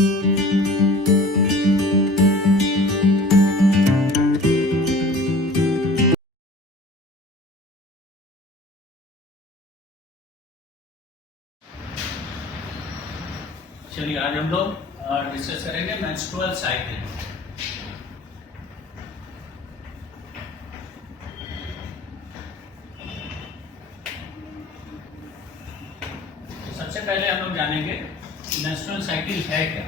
चलिए आज हम लोग डिस्कस करेंगे मेंस्ट्रुअल साइकिल। तो सबसे पहले हम लोग जानेंगे मेंस्ट्रुअल साइकिल है क्या।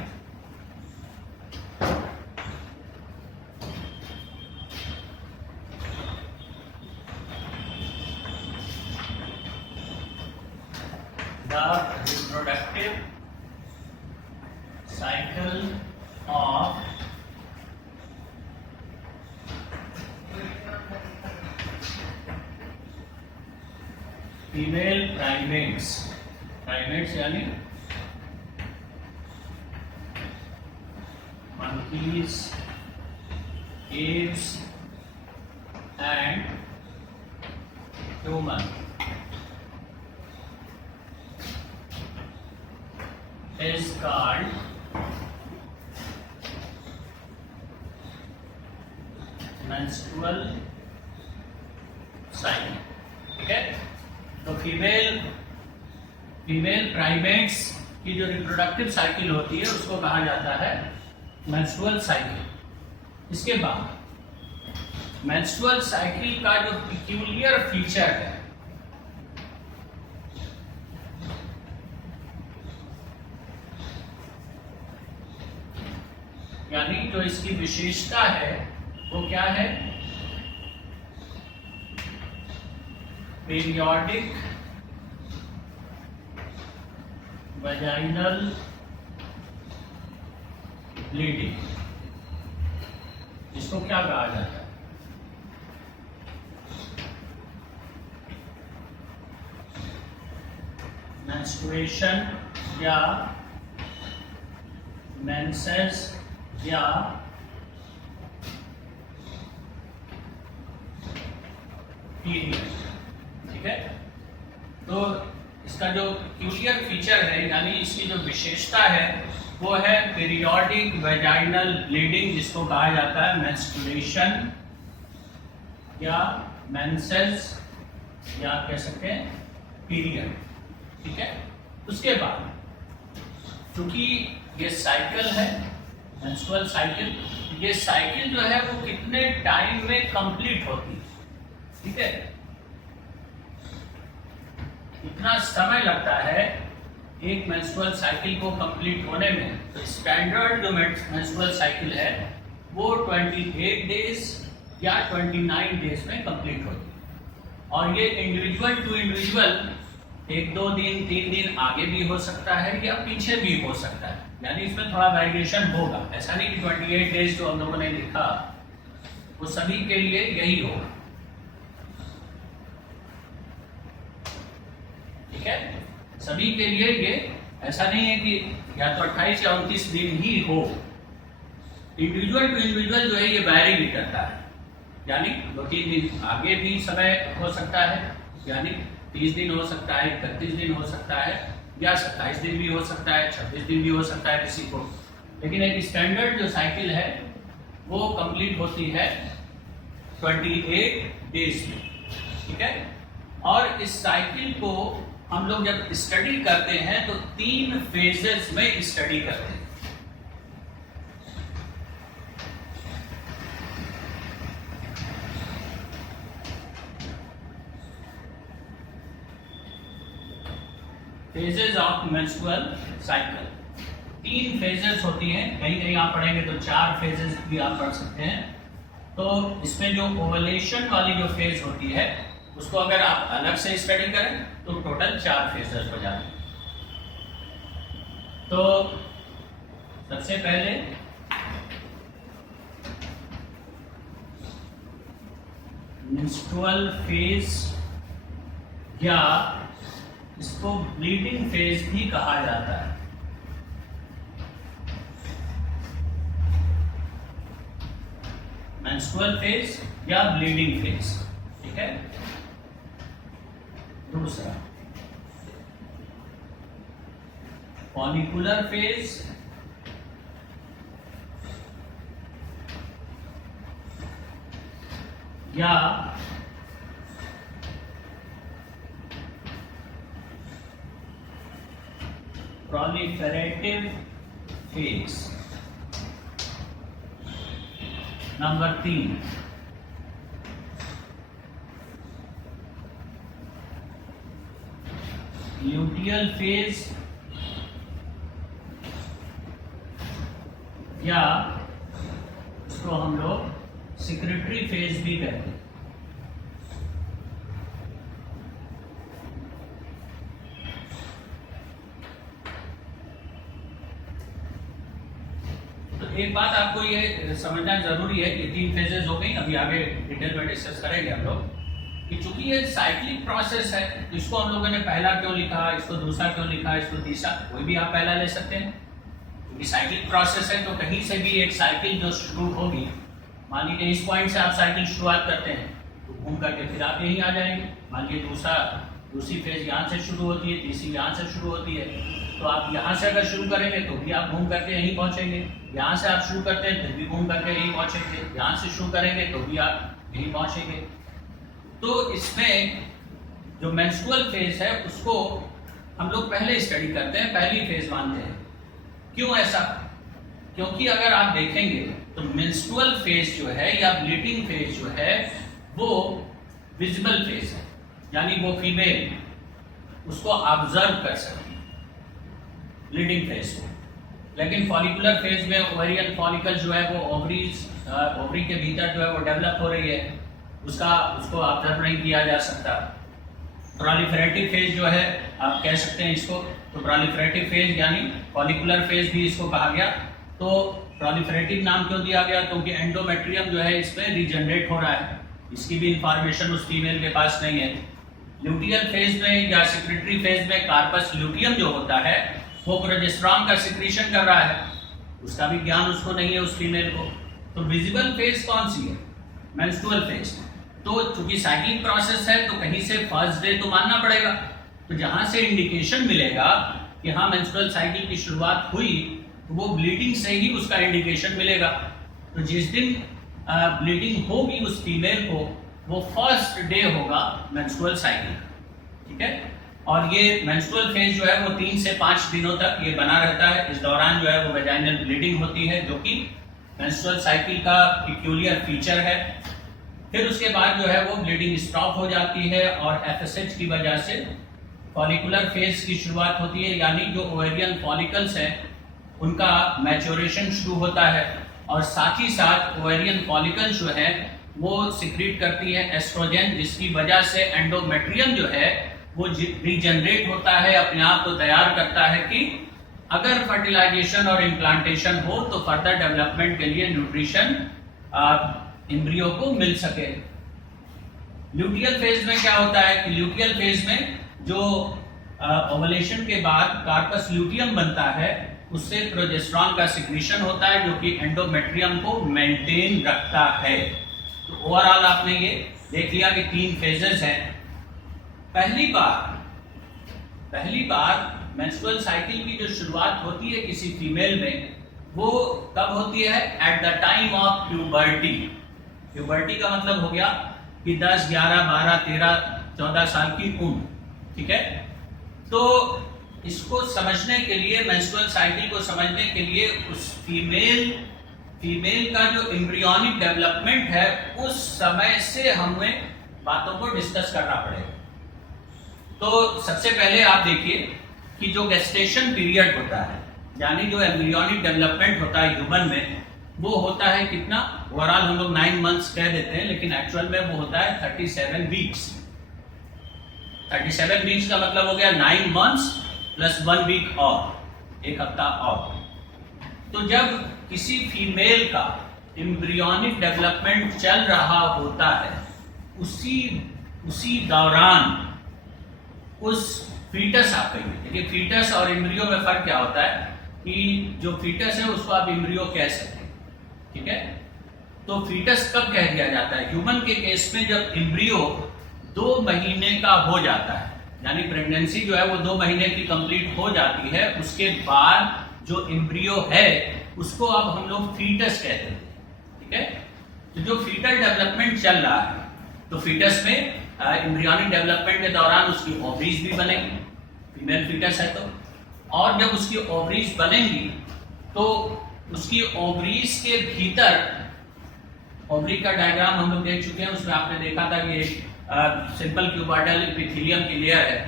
The reproductive cycle of female primates यानी monkeys, apes and human is called menstrual cycle. ठीक है, तो फीमेल प्राइमेट्स की जो रिप्रोडक्टिव साइकिल होती है उसको कहा जाता है मेंस्ट्रुअल साइकिल। इसके बाद मेंस्ट्रुअल साइकिल का जो पिक्यूलियर फीचर है, यानी जो इसकी विशेषता है वो क्या है, पीरियोडिक वजाइनल ब्लीडिंग। इसको क्या कहा जाता है, मेंस्ट्रुएशन या मेंसेस या पीरियड। ठीक है, तो इसका जो क्यूलियर फीचर है यानी इसकी जो विशेषता है वो है पीरियोडिक वेजाइनल ब्लीडिंग, जिसको कहा जाता है मेंस्ट्रुएशन या मेंसेस या कह सकते हैं पीरियड। ठीक है, उसके बाद चूंकि ये साइकिल है मेंस्ट्रुअल साइकिल, ये साइकिल जो है वो कितने टाइम में कंप्लीट होती है। ठीक है, इतना समय लगता है एक मेंस्ट्रुअल साइकिल को कंप्लीट होने में। तो स्टैंडर्ड जो मेंस्ट्रुअल साइकिल है वो 28 डेज या 29 डेज में कंप्लीट होती है। और ये इंडिविजुअल टू इंडिविजुअल 1-2 दिन 3 दिन आगे भी हो सकता है या पीछे भी हो सकता है, यानी इसमें थोड़ा वेरिएशन होगा। ऐसा नहीं कि 28 डेज जो हम लोगों ने लिखा वो सभी के लिए यही होगा। ठीक है, सभी के लिए ये ऐसा नहीं है कि या तो 28 या 29 दिन ही हो। इंडिविजुअल टू इंडिविजुअल जो है ये वैरी भी करता है, यानी 2-3 दिन आगे भी समय हो सकता है, यानी 30 दिन हो सकता है, 31 दिन हो सकता है या 27 दिन भी हो सकता है, 26 दिन भी हो सकता है किसी को। लेकिन एक स्टैंडर्ड जो साइकिल है वो कंप्लीट होती है 28 डेज में। ठीक है, और इस साइकिल को हम लोग जब स्टडी करते हैं तो 3 फेजेस में स्टडी करते हैं। Phases of menstrual cycle 3 phases होती हैं। कहीं कहीं आप पढ़ेंगे तो 4 फेजेस भी आप पढ़ सकते हैं। तो इसमें जो ओवुलेशन वाली जो फेज होती है उसको अगर आप अलग से स्टडी करें तो टोटल 4 फेजेस हो जाते हैं। तो सबसे पहले मेंस्ट्रुअल फेज या इसको ब्लीडिंग फेज भी कहा जाता है। मेंस्ट्रुअल फेज या ब्लीडिंग फेज। ठीक है, दूसरा फॉलिकुलर फेज या proliferative phase। Number 3, luteal phase या इसको हम लोग सिक्रेटरी फेज भी कहते हैं। तो एक बात आपको ये समझना जरूरी है कि 3 फेजेस हो गई, अभी आगे डिटेल में डिस्कस करेंगे हम लोग कि चूंकि ये साइक्लिक प्रोसेस है, इसको हम लोगों ने पहला क्यों लिखा, इसको दूसरा क्यों लिखा, इसको तीसरा, कोई भी आप पहला ले सकते हैं क्योंकि साइक्लिक प्रोसेस है। तो कहीं से भी एक साइकिल जो शुरू होगी, मान लीजिए इस पॉइंट से आप साइकिल शुरुआत करते हैं तो घूम करके फिर आप यहीं आ जाएंगे। मान लीजिए दूसरी फेज यहाँ से शुरू होती है, तीसरी यहाँ से शुरू होती है, तो आप यहाँ से अगर शुरू करेंगे तो भी आप घूम करके यहीं पहुँचेंगे। यहाँ से आप शुरू करते हैं फिर भी घूम करके यहीं पहुँचेंगे, यहाँ से शुरू करेंगे तो भी आप यहीं पहुँचेंगे। तो इसमें जो मेंस्ट्रुअल फेज है उसको हम लोग पहले स्टडी करते हैं, पहली फेज मानते हैं। क्यों ऐसा? क्योंकि अगर आप देखेंगे तो मेंस्ट्रुअल फेज जो है या ब्लीडिंग फेज जो है वो विजिबल फेज है, यानी वो फीमेल उसको ऑब्जर्व कर सकती है ब्लीडिंग फेज को। लेकिन फॉलिकुलर फेज में ओवेरियन फॉलिकल जो है वो ओवरी के भीतर जो है वो डेवलप हो रही है, उसको ऑब्जर्व नहीं किया जा सकता। प्रोलिफरेटिव फेज जो है आप कह सकते हैं इसको, तो प्रोलिफरेटिव फेज यानी फॉलिकुलर फेज भी इसको कहा गया। तो प्रोलिफरेटिव नाम क्यों दिया गया? क्योंकि एंडोमेट्रियम जो है इसमें रीजनरेट हो रहा है, इसकी भी इंफॉर्मेशन उस फीमेल के पास नहीं है। ल्यूटियल फेज में या सेक्रेटरी फेज में कार्पस ल्यूटियम जो होता है वो प्रोजेस्टेरॉन का सिक्रीशन कर रहा है, उसका भी ज्ञान उसको नहीं है उस फीमेल को। तो विजिबल फेज कौन सी है? Menstrual phase. तो चूंकि साइक्लिक प्रोसेस है तो कहीं से फर्स्ट डे तो मानना पड़ेगा, तो जहां से इंडिकेशन मिलेगा कि हाँ मेंस्ट्रुअल साइकिल की शुरुआत हुई तो वो ब्लीडिंग से ही उसका इंडिकेशन मिलेगा। तो जिस दिन ब्लीडिंग होगी उस फीमेल को वो फर्स्ट डे होगा मेंस्ट्रुअल साइकिल, ठीक है। और ये मेंस्ट्रुअल फेज जो है वो 3 से 5 दिनों तक ये बना रहता है। इस दौरान जो है वो वेजाइनल ब्लीडिंग होती है जो कि मेंस्ट्रुअल साइकिल का पिक्यूलियर फीचर है। फिर उसके बाद जो है वो ब्लीडिंग स्टॉप हो जाती है और एफएसएच की वजह से फॉलिकुलर फेज की शुरुआत होती है, यानी जो ओवेरियन फॉलिकल्स हैं उनका मैच्योरेशन शुरू होता है। और साथ ही साथ ओवेरियन फॉलिकल जो है वो सिक्रीट करती है एस्ट्रोजन, जिसकी वजह से एंडोमेट्रियम जो है वो रीजनरेट होता है, अपने आप को तैयार करता है कि अगर फर्टिलाइजेशन और इम्प्लांटेशन हो तो फर्दर डेवलपमेंट के लिए न्यूट्रिशन एम्ब्रियो को मिल सके। ल्यूटियल फेज में क्या होता है कि ल्यूटियल फेज में जो ओवुलेशन के बाद कार्पस ल्यूटियम बनता है उससे प्रोजेस्टेरॉन का सिक्रीशन होता है जो कि एंडोमेट्रियम को मेंटेन रखता है। तो ओवरऑल आपने ये देख लिया कि 3 फेजेस हैं। पहली बार मेंस्ट्रुअल साइकिल की जो शुरुआत होती है किसी फीमेल में वो कब होती है? At the time of puberty. Puberty का मतलब हो गया कि 10, 11, 12, 13, 14 साल की उम्र, ठीक है। तो इसको समझने के लिए, मेंस्ट्रुअल साइकिल को समझने के लिए उस फीमेल का जो एम्ब्रियोनिक डेवलपमेंट है उस समय से हमें बातों को डिस्कस करना पड़ेगा। तो सबसे पहले आप देखिए कि जो गेस्टेशन पीरियड होता है, यानी जो एम्ब्रियोनिक डेवलपमेंट होता है ह्यूमन में, वो होता है कितना? ओवरऑल हम लोग 9 मंथ्स कह देते हैं, लेकिन एक्चुअल में वो होता है 37 वीक्स। 37 वीक्स का मतलब हो गया 9 मंथ्स प्लस 1 वीक और 1 हफ्ता और। तो जब किसी फीमेल का एम्ब्रियोनिक डेवलपमेंट चल रहा होता है उसी दौरान उस फीटस, आप कहिए, देखिए फीटस और एम्ब्रियो में फर्क क्या होता है कि जो फीटस है उसको आप एम्ब्रियो कह सकते हैं, ठीक है। तो फीटस कब कह दिया जाता है? ह्यूमन के केस में जब एम्ब्रियो 2 महीने का हो जाता है, यानी प्रेगनेंसी जो है वो 2 महीने की कंप्लीट हो जाती है, उसके बाद जो एम्ब्रियो है उसको अब हम लोग फीटस कहते हैं, ठीक है। तो जो फीटल डेवलपमेंट चल रहा है तो फीटस में एम्ब्रियोनिक डेवलपमेंट के दौरान उसकी ओवरीज भी बनेंगी, फीमेल फीटस है तो, और जब उसकी ओवरीज बनेंगी तो उसकी ओवरीज के भीतर, ओवरी का डायग्राम हम लोग देख चुके हैं, उसमें आपने देखा था कि एक सिंपल क्यूबॉइडल एपिथेलियम की लेयर है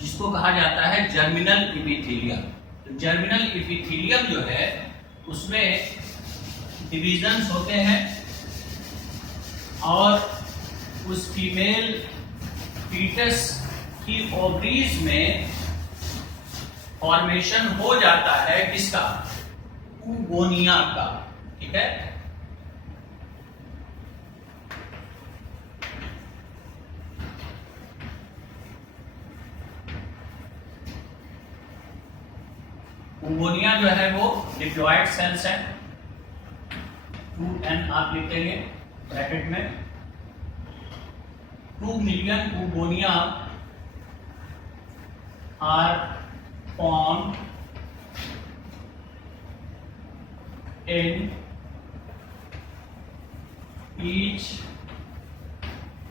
जिसको कहा जाता है जर्मिनल एपिथेलियम। तो जर्मिनल एपिथेलियम जो है उसमें डिविजन्स होते हैं और उस फीमेल फीटस की ओवरीज में फॉर्मेशन हो जाता है किसका, ऊगोनिया का, ठीक है। ऊगोनिया जो है वो डिप्लॉयड सेल्स है, 2n आप लिखेंगे ब्रैकेट में। 2 million oogonia are formed in each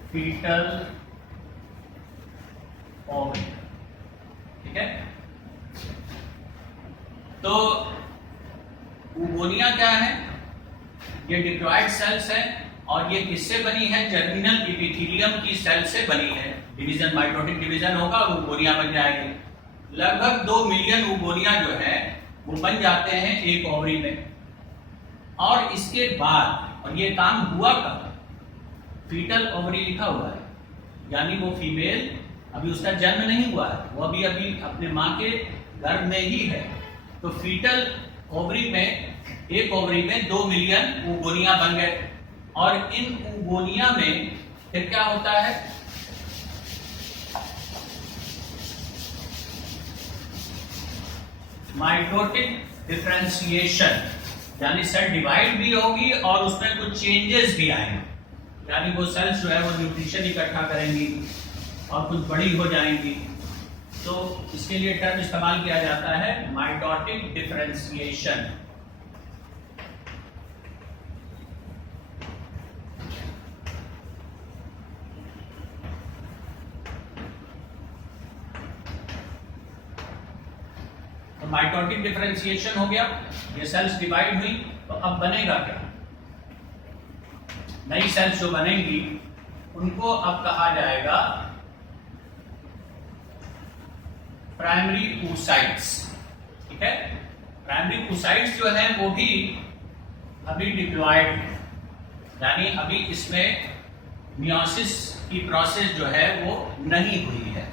fetal ovary, ठीक है। तो ऊगोनिया क्या है, ये डिप्लॉयड सेल्स है और ये किससे बनी है, जर्मिनल एपिथेलियम की सेल से बनी है। डिवीजन, माइटोटिक डिवीजन होगा और ऊगोनिया बन जाएगी। लगभग 2 मिलियन ऊगोनिया जो है वो बन जाते हैं एक ओवरी में। और इसके बाद, और ये काम हुआ कब, फीटल ओवरी लिखा हुआ है, यानी वो फीमेल अभी उसका जन्म नहीं हुआ है, वो अभी अपने माँ के गर्भ में ही है। तो फीटल ओवरी में, एक ओवरी में 2 मिलियन ऊगोनिया बन गए और इन ऊगोनिया में फिर क्या होता है, माइटोटिक डिफरेंशिएशन, यानी सेल डिवाइड भी होगी और उसमें कुछ चेंजेस भी आएंगे, यानी वो सेल्स जो है वो न्यूट्रिशन इकट्ठा करेंगी और कुछ बड़ी हो जाएंगी। तो इसके लिए टर्म इस्तेमाल किया जाता है माइटोटिक डिफरेंशिएशन। माइटोटिक डिफरेंशिएशन हो गया, ये सेल्स डिवाइड हुई, तो अब बनेगा क्या, नई सेल्स जो बनेंगी उनको अब कहा जाएगा प्राइमरी oocytes, ठीक है। प्राइमरी oocytes जो है वो भी अभी डिप्लॉयड, यानी अभी इसमें मियोसिस की प्रोसेस जो है वो नहीं हुई है।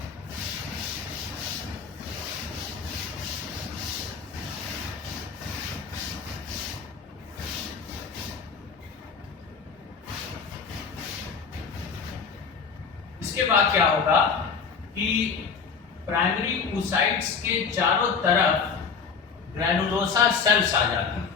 इसके बाद क्या होगा कि प्राइमरी oocytes के चारों तरफ ग्रैनुलोसा सेल्स आ जाती हैं।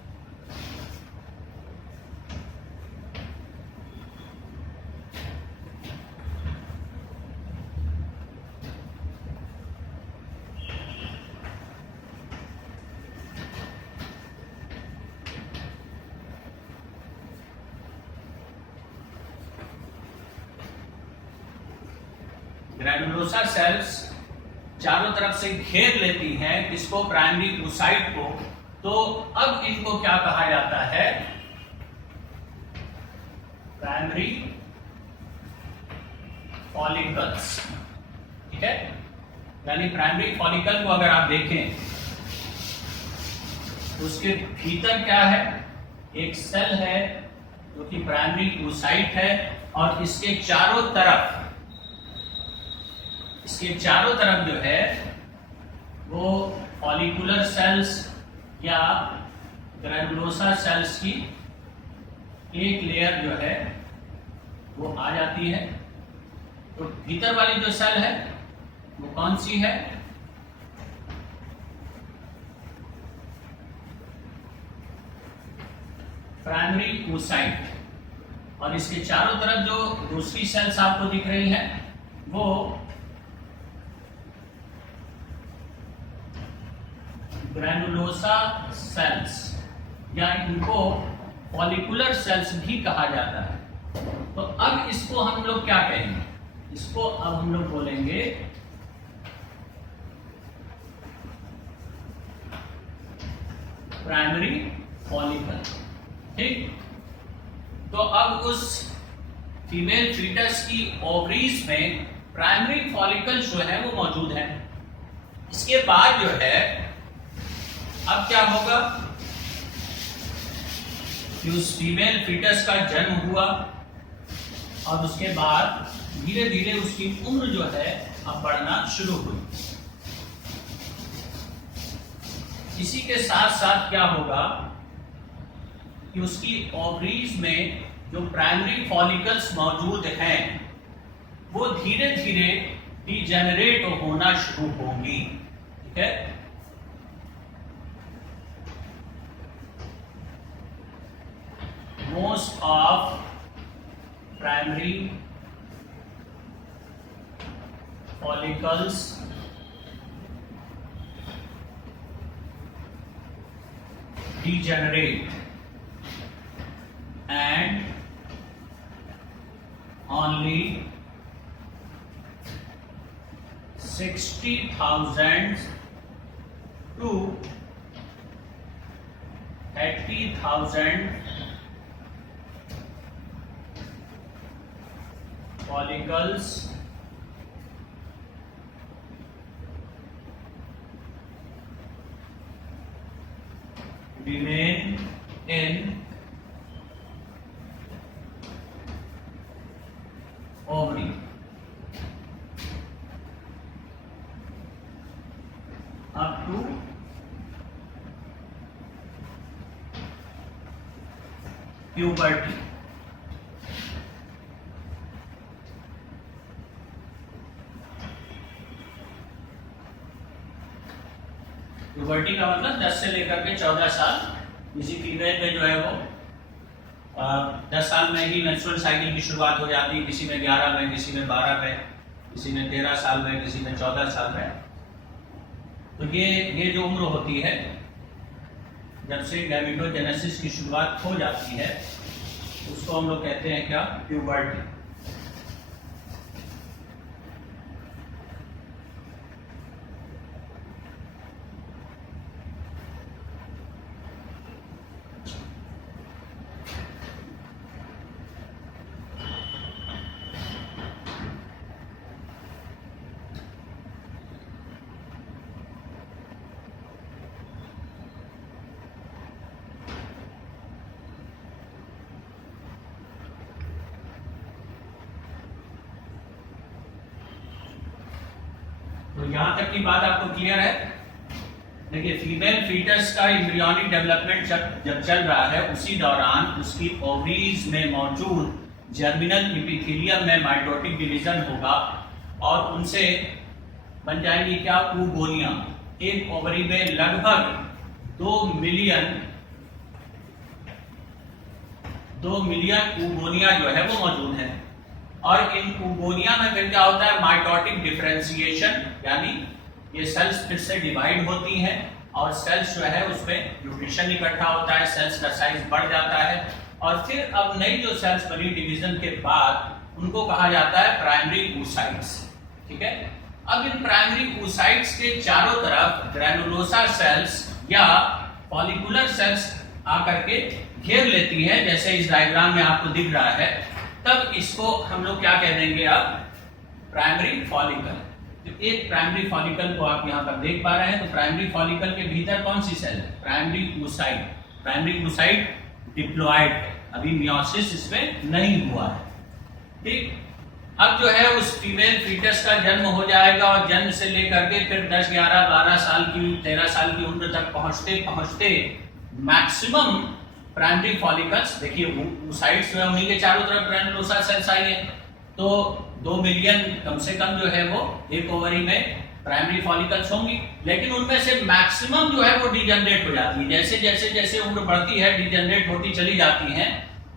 ग्रैनुलोसा सेल्स चारों तरफ से घेर लेती हैं किसको, प्राइमरी oocyte को। तो अब इनको क्या कहा जाता है, प्राइमरी फॉलिकल्स, ठीक है। यानी प्राइमरी फॉलिकल को अगर आप देखें तो उसके भीतर क्या है, एक सेल है जो कि प्राइमरी oocyte है और इसके चारों तरफ जो है वो फॉलिकुलर सेल्स या ग्रैनुलोसा सेल्स की एक लेयर जो है वो आ जाती है। तो भीतर वाली जो सेल है वो कौन सी है, प्राइमरी oocyte। और इसके चारों तरफ जो दूसरी सेल्स आपको दिख रही है वो ग्रैनुलोसा सेल्स, या इनको फॉलिकुलर सेल्स भी कहा जाता है। तो अब इसको हम लोग क्या कहेंगे, इसको अब हम लोग बोलेंगे प्राइमरी फॉलिकल। ठीक, तो अब उस फीमेल फीटस की ओवरीज में प्राइमरी फॉलिकल जो है वो मौजूद है। इसके बाद जो है अब क्या होगा कि उस फीमेल फीटस का जन्म हुआ और उसके बाद धीरे धीरे उसकी उम्र जो है अब बढ़ना शुरू हुई। इसी के साथ साथ क्या होगा कि उसकी ओवरीज में जो प्राइमरी फॉलिकल्स मौजूद हैं वो धीरे धीरे डिजेनरेट होना शुरू होंगी। ठीक है, most of primary follicles degenerate and only 60,000 to 80,000 follicles remain in ovary. Up to puberty. Puberty का मतलब 10 से लेकर के 14 साल। किसी फीमेल में जो है वो 10 साल में ही मेंस्ट्रुअल साइकिल की शुरुआत हो जाती है, किसी में 11 में, किसी में 12 में, किसी में 13 साल में, किसी में 14 साल में। तो ये जो उम्र होती है जब से गैमेटोजेनेसिस की शुरुआत हो जाती है उसको हम लोग कहते हैं क्या, प्यूबर्टी। तो यहां तक की बात आपको क्लियर है। देखिए, फीमेल फीटस का एम्ब्रियोनिक डेवलपमेंट जब चल रहा है उसी दौरान उसकी ओवरीज में मौजूद जर्मिनल एपिथेलियम में माइटोटिक डिवीजन होगा और उनसे बन जाएंगी क्या, ऊगोनिया। एक ओवरी में लगभग 2 मिलियन ऊगोनिया जो है वो मौजूद है। और इन ऊगोनिया में फिर क्या होता है, माइटोटिक डिफरेंशिएशन, यानी ये सेल्स फिर से डिवाइड होती हैं और सेल्स जो है उसमें न्यूट्रिशन इकट्ठा होता है, सेल्स का साइज बढ़ जाता है और फिर अब नई जो सेल्स बनी डिवीजन के बाद उनको कहा जाता है प्राइमरी oocytes। ठीक है, अब इन प्राइमरी oocytes के चारों तरफ ग्रैनुलोसा सेल्स या फॉलिकुलर सेल्स आकर के घेर लेती हैं, जैसे इस डायग्राम में आपको दिख रहा है। तब इसको हम लोग क्या कह देंगे, अब प्राइमरी फॉलिकल। तो एक प्राइमरी फॉलिकल को आप यहाँ पर देख पा रहे हैं। तो प्राइमरी फॉलिकल के भीतर कौन सी सेल है, primary oocyte। Primary oocyte diploid है, अभी मियोसिस इसमें नहीं हुआ है। ठीक, अब जो है उस फीमेल फीटस का जन्म हो जाएगा और जन्म से लेकर के फिर 10, 11, 12 साल की, 13 साल की उम्र तक पहुंचते पहुंचते मैक्सिमम प्राइमरी फॉलिकल्स, देखिए oocytes जो है उन्हीं के चारों तरफ ग्रैनुलोसा सेल्स आई है, तो 2 मिलियन कम से कम जो है वो एक ओवरी में प्राइमरी फॉलिकल्स होंगी। लेकिन उनमें से मैक्सिमम जो है वो डिजेनरेट हो जाती है। जैसे जैसे जैसे उम्र बढ़ती है डिजेनरेट होती चली जाती हैं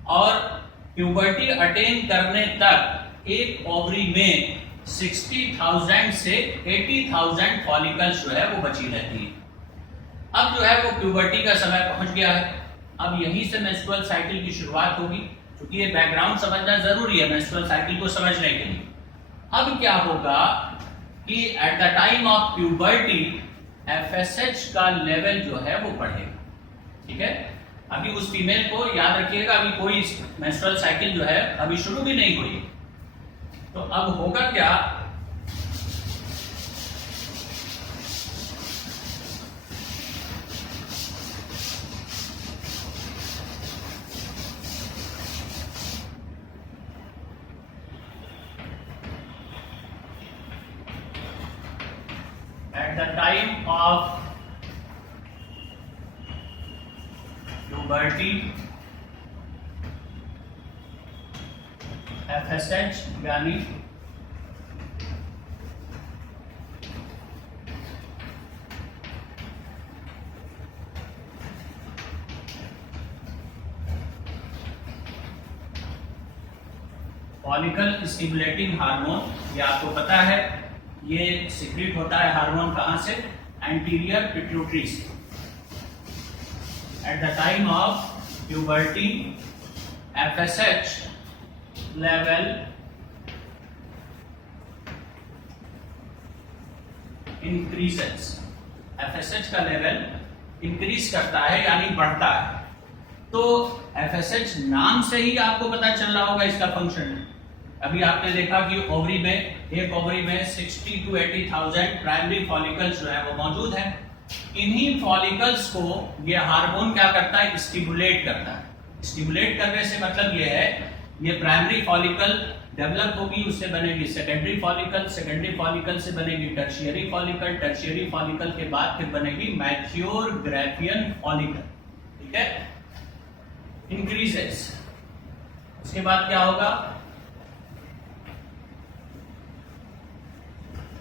और प्यूबर्टी अटेन करने तक एक ओवरी में 60,000 से 80,000 फॉलिकल्स जो है वो बची रहती है। अब जो है वो प्यूबर्टी का समय पहुंच गया है। अब यहीं से मेंस्ट्रुअल साइकिल की शुरुआत होगी। क्योंकि ये बैकग्राउंड समझना जरूरी है मेंस्ट्रुअल साइकिल को समझने के लिए। अब क्या होगा कि at the time of puberty FSH का लेवल जो है वो बढ़ेगा, ठीक है। अभी उस फीमेल को याद रखिएगा, अभी कोई मेंस्ट्रुअल साइकिल जो है अभी शुरू भी नहीं हुई, तो अब होगा क्या, at the time of puberty FSH यानी फॉलिकल स्टिमुलेटिंग हार्मोन, ये आपको पता है, ये सिक्रीट होता है हार्मोन कहां से, एंटीरियर पिट्यूटरी से। At the time of puberty FSH level increases, FSH का लेवल इंक्रीज करता है यानी बढ़ता है। तो एफएसएच नाम से ही आपको पता चल रहा होगा इसका फंक्शन। अभी आपने देखा कि ओवरी में, एक ओवरी में 60 to 80,000 प्राइमरी फॉलिकल्स जो है वो मौजूद है। इन्हीं फॉलिकल्स को ये हार्मोन क्या करता है, स्टिमुलेट करता है। स्टिमुलेट करने से मतलब ये है, ये प्राइमरी फॉलिकल डेवलप होगी, उससे बनेगी सेकेंडरी फॉलिकल, सेकेंडरी फॉलिकल से बनेगी टर्शियरी फॉलिकल, टर्शियरी फॉलिकल के बाद फिर बनेगी मैच्योर ग्राफियन फॉलिकल, ठीक है, इंक्रीजेस। उसके बाद क्या होगा,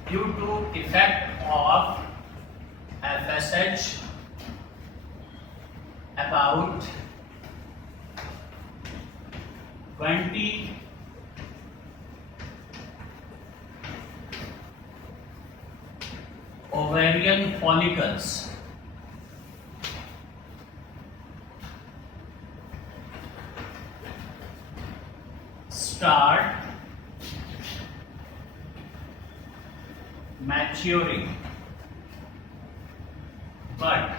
due to effect of FSH about 20 ovarian follicles start maturing, but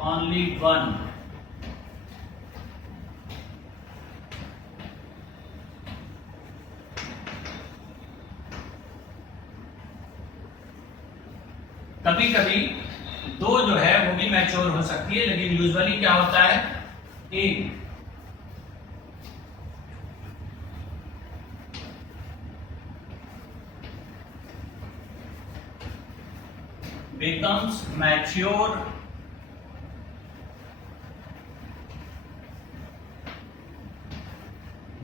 only one कभी कभी दो जो है वो भी मैच्योर हो सकती है, लेकिन यूजुअली क्या होता है, एक becomes mature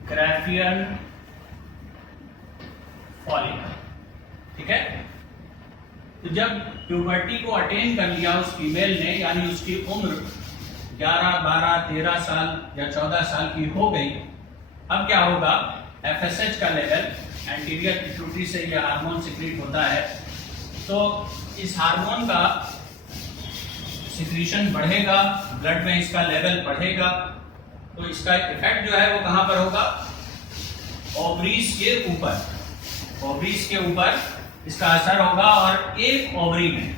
ग्राफियन फॉलिकल, ठीक है। तो जब प्यूबर्टी को अटेन कर लिया उस फीमेल ने, यानी उसकी उम्र 11, 12, 13 साल या 14 साल की हो गई, अब क्या होगा, एफएसएच का लेवल, एंटीरियर पिट्यूटरी से यह हार्मोन सिक्रीट होता है, तो इस हार्मोन का सिक्रीशन बढ़ेगा, ब्लड में इसका लेवल बढ़ेगा, तो इसका इफेक्ट जो है वो कहां पर होगा, ओवरीज के ऊपर, ओवरीज के ऊपर इसका असर होगा। और एक ओवरी में,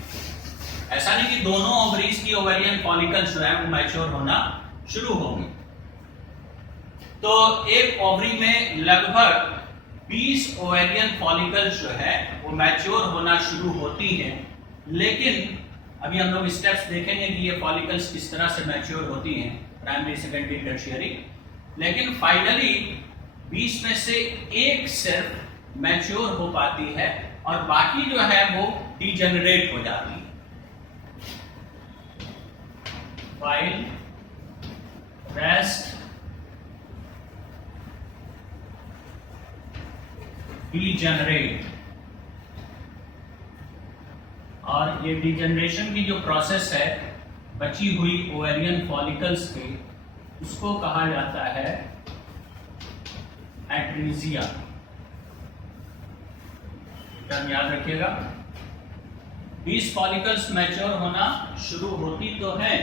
ऐसा नहीं कि दोनों ओवरीज की ओवेरियन फॉलिकल्स जो है वो मैच्योर होना शुरू होंगे, तो एक ओवरी में लगभग 20 ओवेरियन फॉलिकल्स जो है वो मैच्योर होना शुरू होती हैं। लेकिन अभी हम लोग स्टेप्स देखेंगे कि ये फॉलिकल्स किस तरह से मैच्योर होती हैं, प्राइमरी, सेकेंडरी, टर्शियरी। लेकिन फाइनली 20 में से एक सिर्फ मैच्योर हो पाती है और बाकी जो है वो डीजेनरेट हो जाती है। while rest degenerate। और ये डिजेनरेशन की जो प्रोसेस है बची हुई ओवेरियन फॉलिकल्स की, उसको कहा जाता है एट्रीजिया। टर्म याद रखिएगा। 20 फॉलिकल्स मैच्योर होना शुरू होती तो है,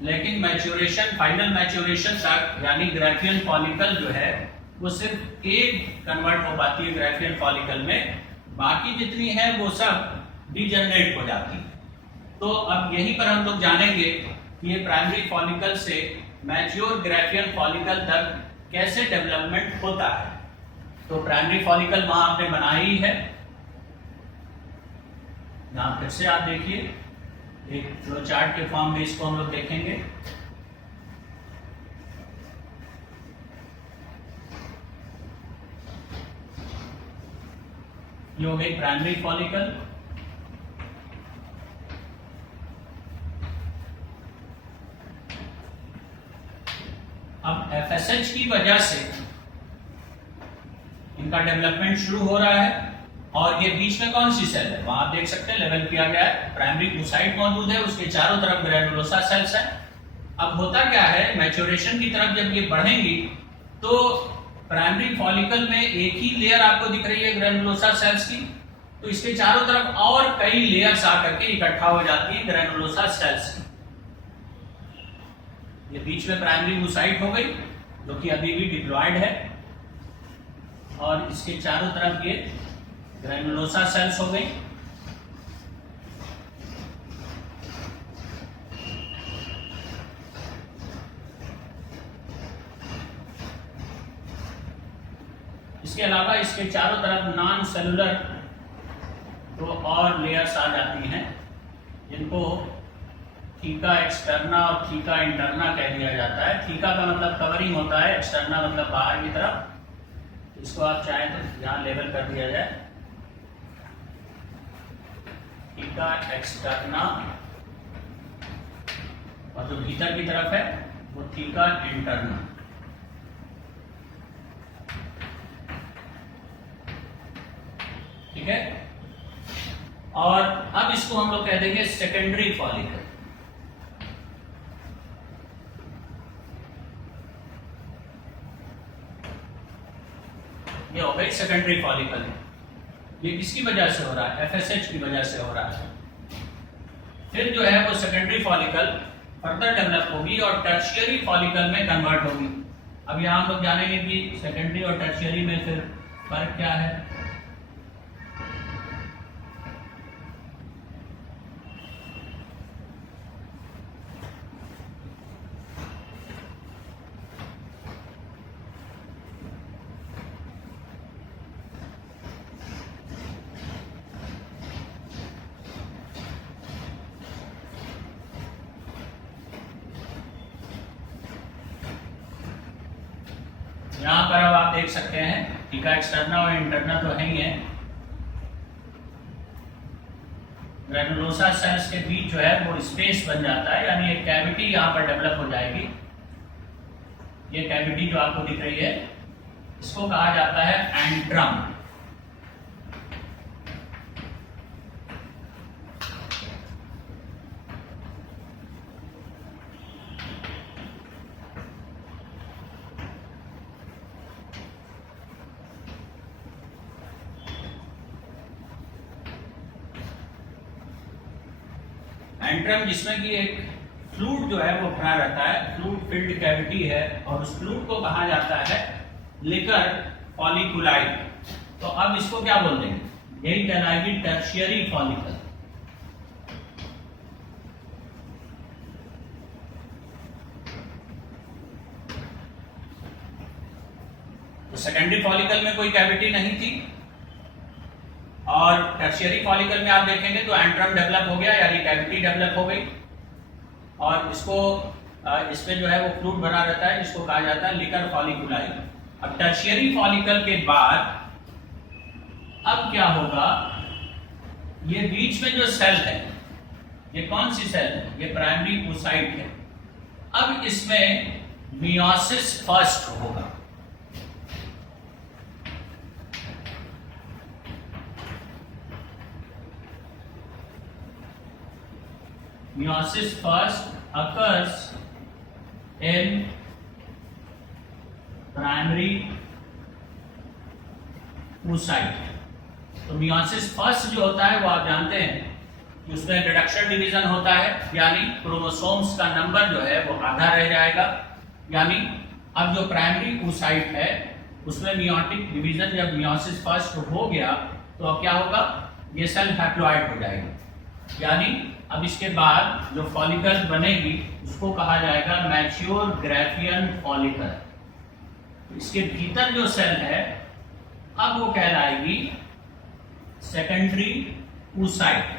लेकिन मैच्योरेशन, फाइनल मैच्योरेशन तक यानी ग्राफियन फॉलिकल जो है वो सिर्फ एक कन्वर्ट हो पाती है ग्राफियन फॉलिकल में, बाकी जितनी है वो सब डिजनरेट हो जाती है। तो अब यहीं पर हम लोग जानेंगे कि ये प्राइमरी फॉलिकल से मैच्योर ग्राफियन फॉलिकल तक कैसे डेवलपमेंट होता है। तो प्राइमरी फॉलिकल वहां आपने बनाई है, यहां फिर से आप देखिए एक फ्लो चार्ट के फॉर्म में इसको हम लोग देखेंगे। ये हो गई प्राइमरी फॉलिकल। अब एफएसएच की वजह से इनका डेवलपमेंट शुरू हो रहा है, और ये बीच में कौन सी सेल है वहां आप देख सकते हैं लेवल किया गया है, प्राइमरी oocyte मौजूद है, उसके चारों तरफ ग्रैनुलोसा सेल्स है। अब होता क्या है, मैच्योरेशन की तरफ जब ये बढ़ेंगी तो प्राइमरी फॉलिकल में एक ही लेयर आपको दिख रही है ग्रैनुलोसा सेल्स की, तो इसके चारों तरफ और कई लेयर्स आकर के इकट्ठा हो जाती है ग्रैनुलोसा सेल्स की। ये बीच में प्राइमरी oocyte हो गई जो कि अभी भी डिप्लॉयड है, और इसके चारों तरफ ये ग्रैनुलोसा सेल्स हो गई। इसके अलावा इसके चारों तरफ नॉन सेलुलर तो और लेयर्स आ जाती हैं, जिनको थीका एक्सटर्ना और थीका इंटरना कह दिया जाता है। थीका का मतलब कवरिंग होता है, एक्सटर्ना मतलब बाहर की तरफ। इसको आप चाहें तो यहाँ लेबल कर दिया जाए, थीका एक्सटर्ना, और जो भीतर की तरफ है वो थीका इंटरना। ठीक है, और अब इसको हम लोग कह देंगे सेकेंडरी फॉलिकल। ये हो गई सेकेंडरी फॉलिकल। ये किसकी वजह से हो रहा है, एफएसएच की वजह से हो रहा है। फिर जो है वो सेकेंडरी फॉलिकल फर्दर डेवलप होगी और टर्शियरी फॉलिकल में कन्वर्ट होगी। अब यहाँ हम लोग जानेंगे कि सेकेंडरी और टर्शियरी में फिर फर्क क्या है। यहाँ पर अब आप देख सकते हैं थीका एक्सटर्ना और इंटरना तो है ही है। ग्रैनुलोसा सेल्स के बीच जो है वो स्पेस बन जाता है, यानी एक कैविटी यहाँ पर डेवलप हो जाएगी। ये कैविटी जो आपको दिख रही है इसको कहा जाता है एंट्रम। एंट्रम जिसमें कि एक फ्लूइड जो है वो भरा रहता है, फ्लूइड फिल्ड कैविटी है, और उस फ्लूइड को कहा जाता है लिकर फॉलिकुलाई। तो अब इसको क्या बोल देंगे, यही कहलाएगी टर्शियरी फॉलिकल। तो सेकेंडरी फॉलिकल में कोई कैविटी नहीं थी, और टर्शियरी फॉलिकल में आप देखेंगे तो एंट्रम डेवलप हो गया, यानी कैविटी डेवलप हो गई, और इसको इसमें जो है वो फ्लूइड भरा रहता है, जिसको कहा जाता है लिकर फॉलिकुलाई। अब टर्शियरी फॉलिकल के बाद अब क्या होगा, ये बीच में जो सेल है ये कौन सी सेल है, ये प्राइमरी oocyte है। अब इसमें मियोसिस फर्स्ट होगा। Meiosis first occurs in primary oocyte। तो मियोसिस फर्स्ट जो होता है वो आप जानते हैं उसमें रिडक्शन डिवीजन होता है, यानी क्रोमोसोम्स का नंबर जो है वो आधा रह जाएगा। यानी अब जो प्राइमरी oocyte है उसमें मियोटिक डिवीजन जब मियोसिस फर्स्ट हो गया तो अब क्या होगा, ये सेल हैप्लॉइड हो जाएगी। यानी अब इसके बाद जो फॉलिकल बनेगी उसको कहा जाएगा मैच्योर ग्राफियन फॉलिकल। इसके भीतर जो सेल है अब वो कहलाएगी सेकेंडरी oocyte।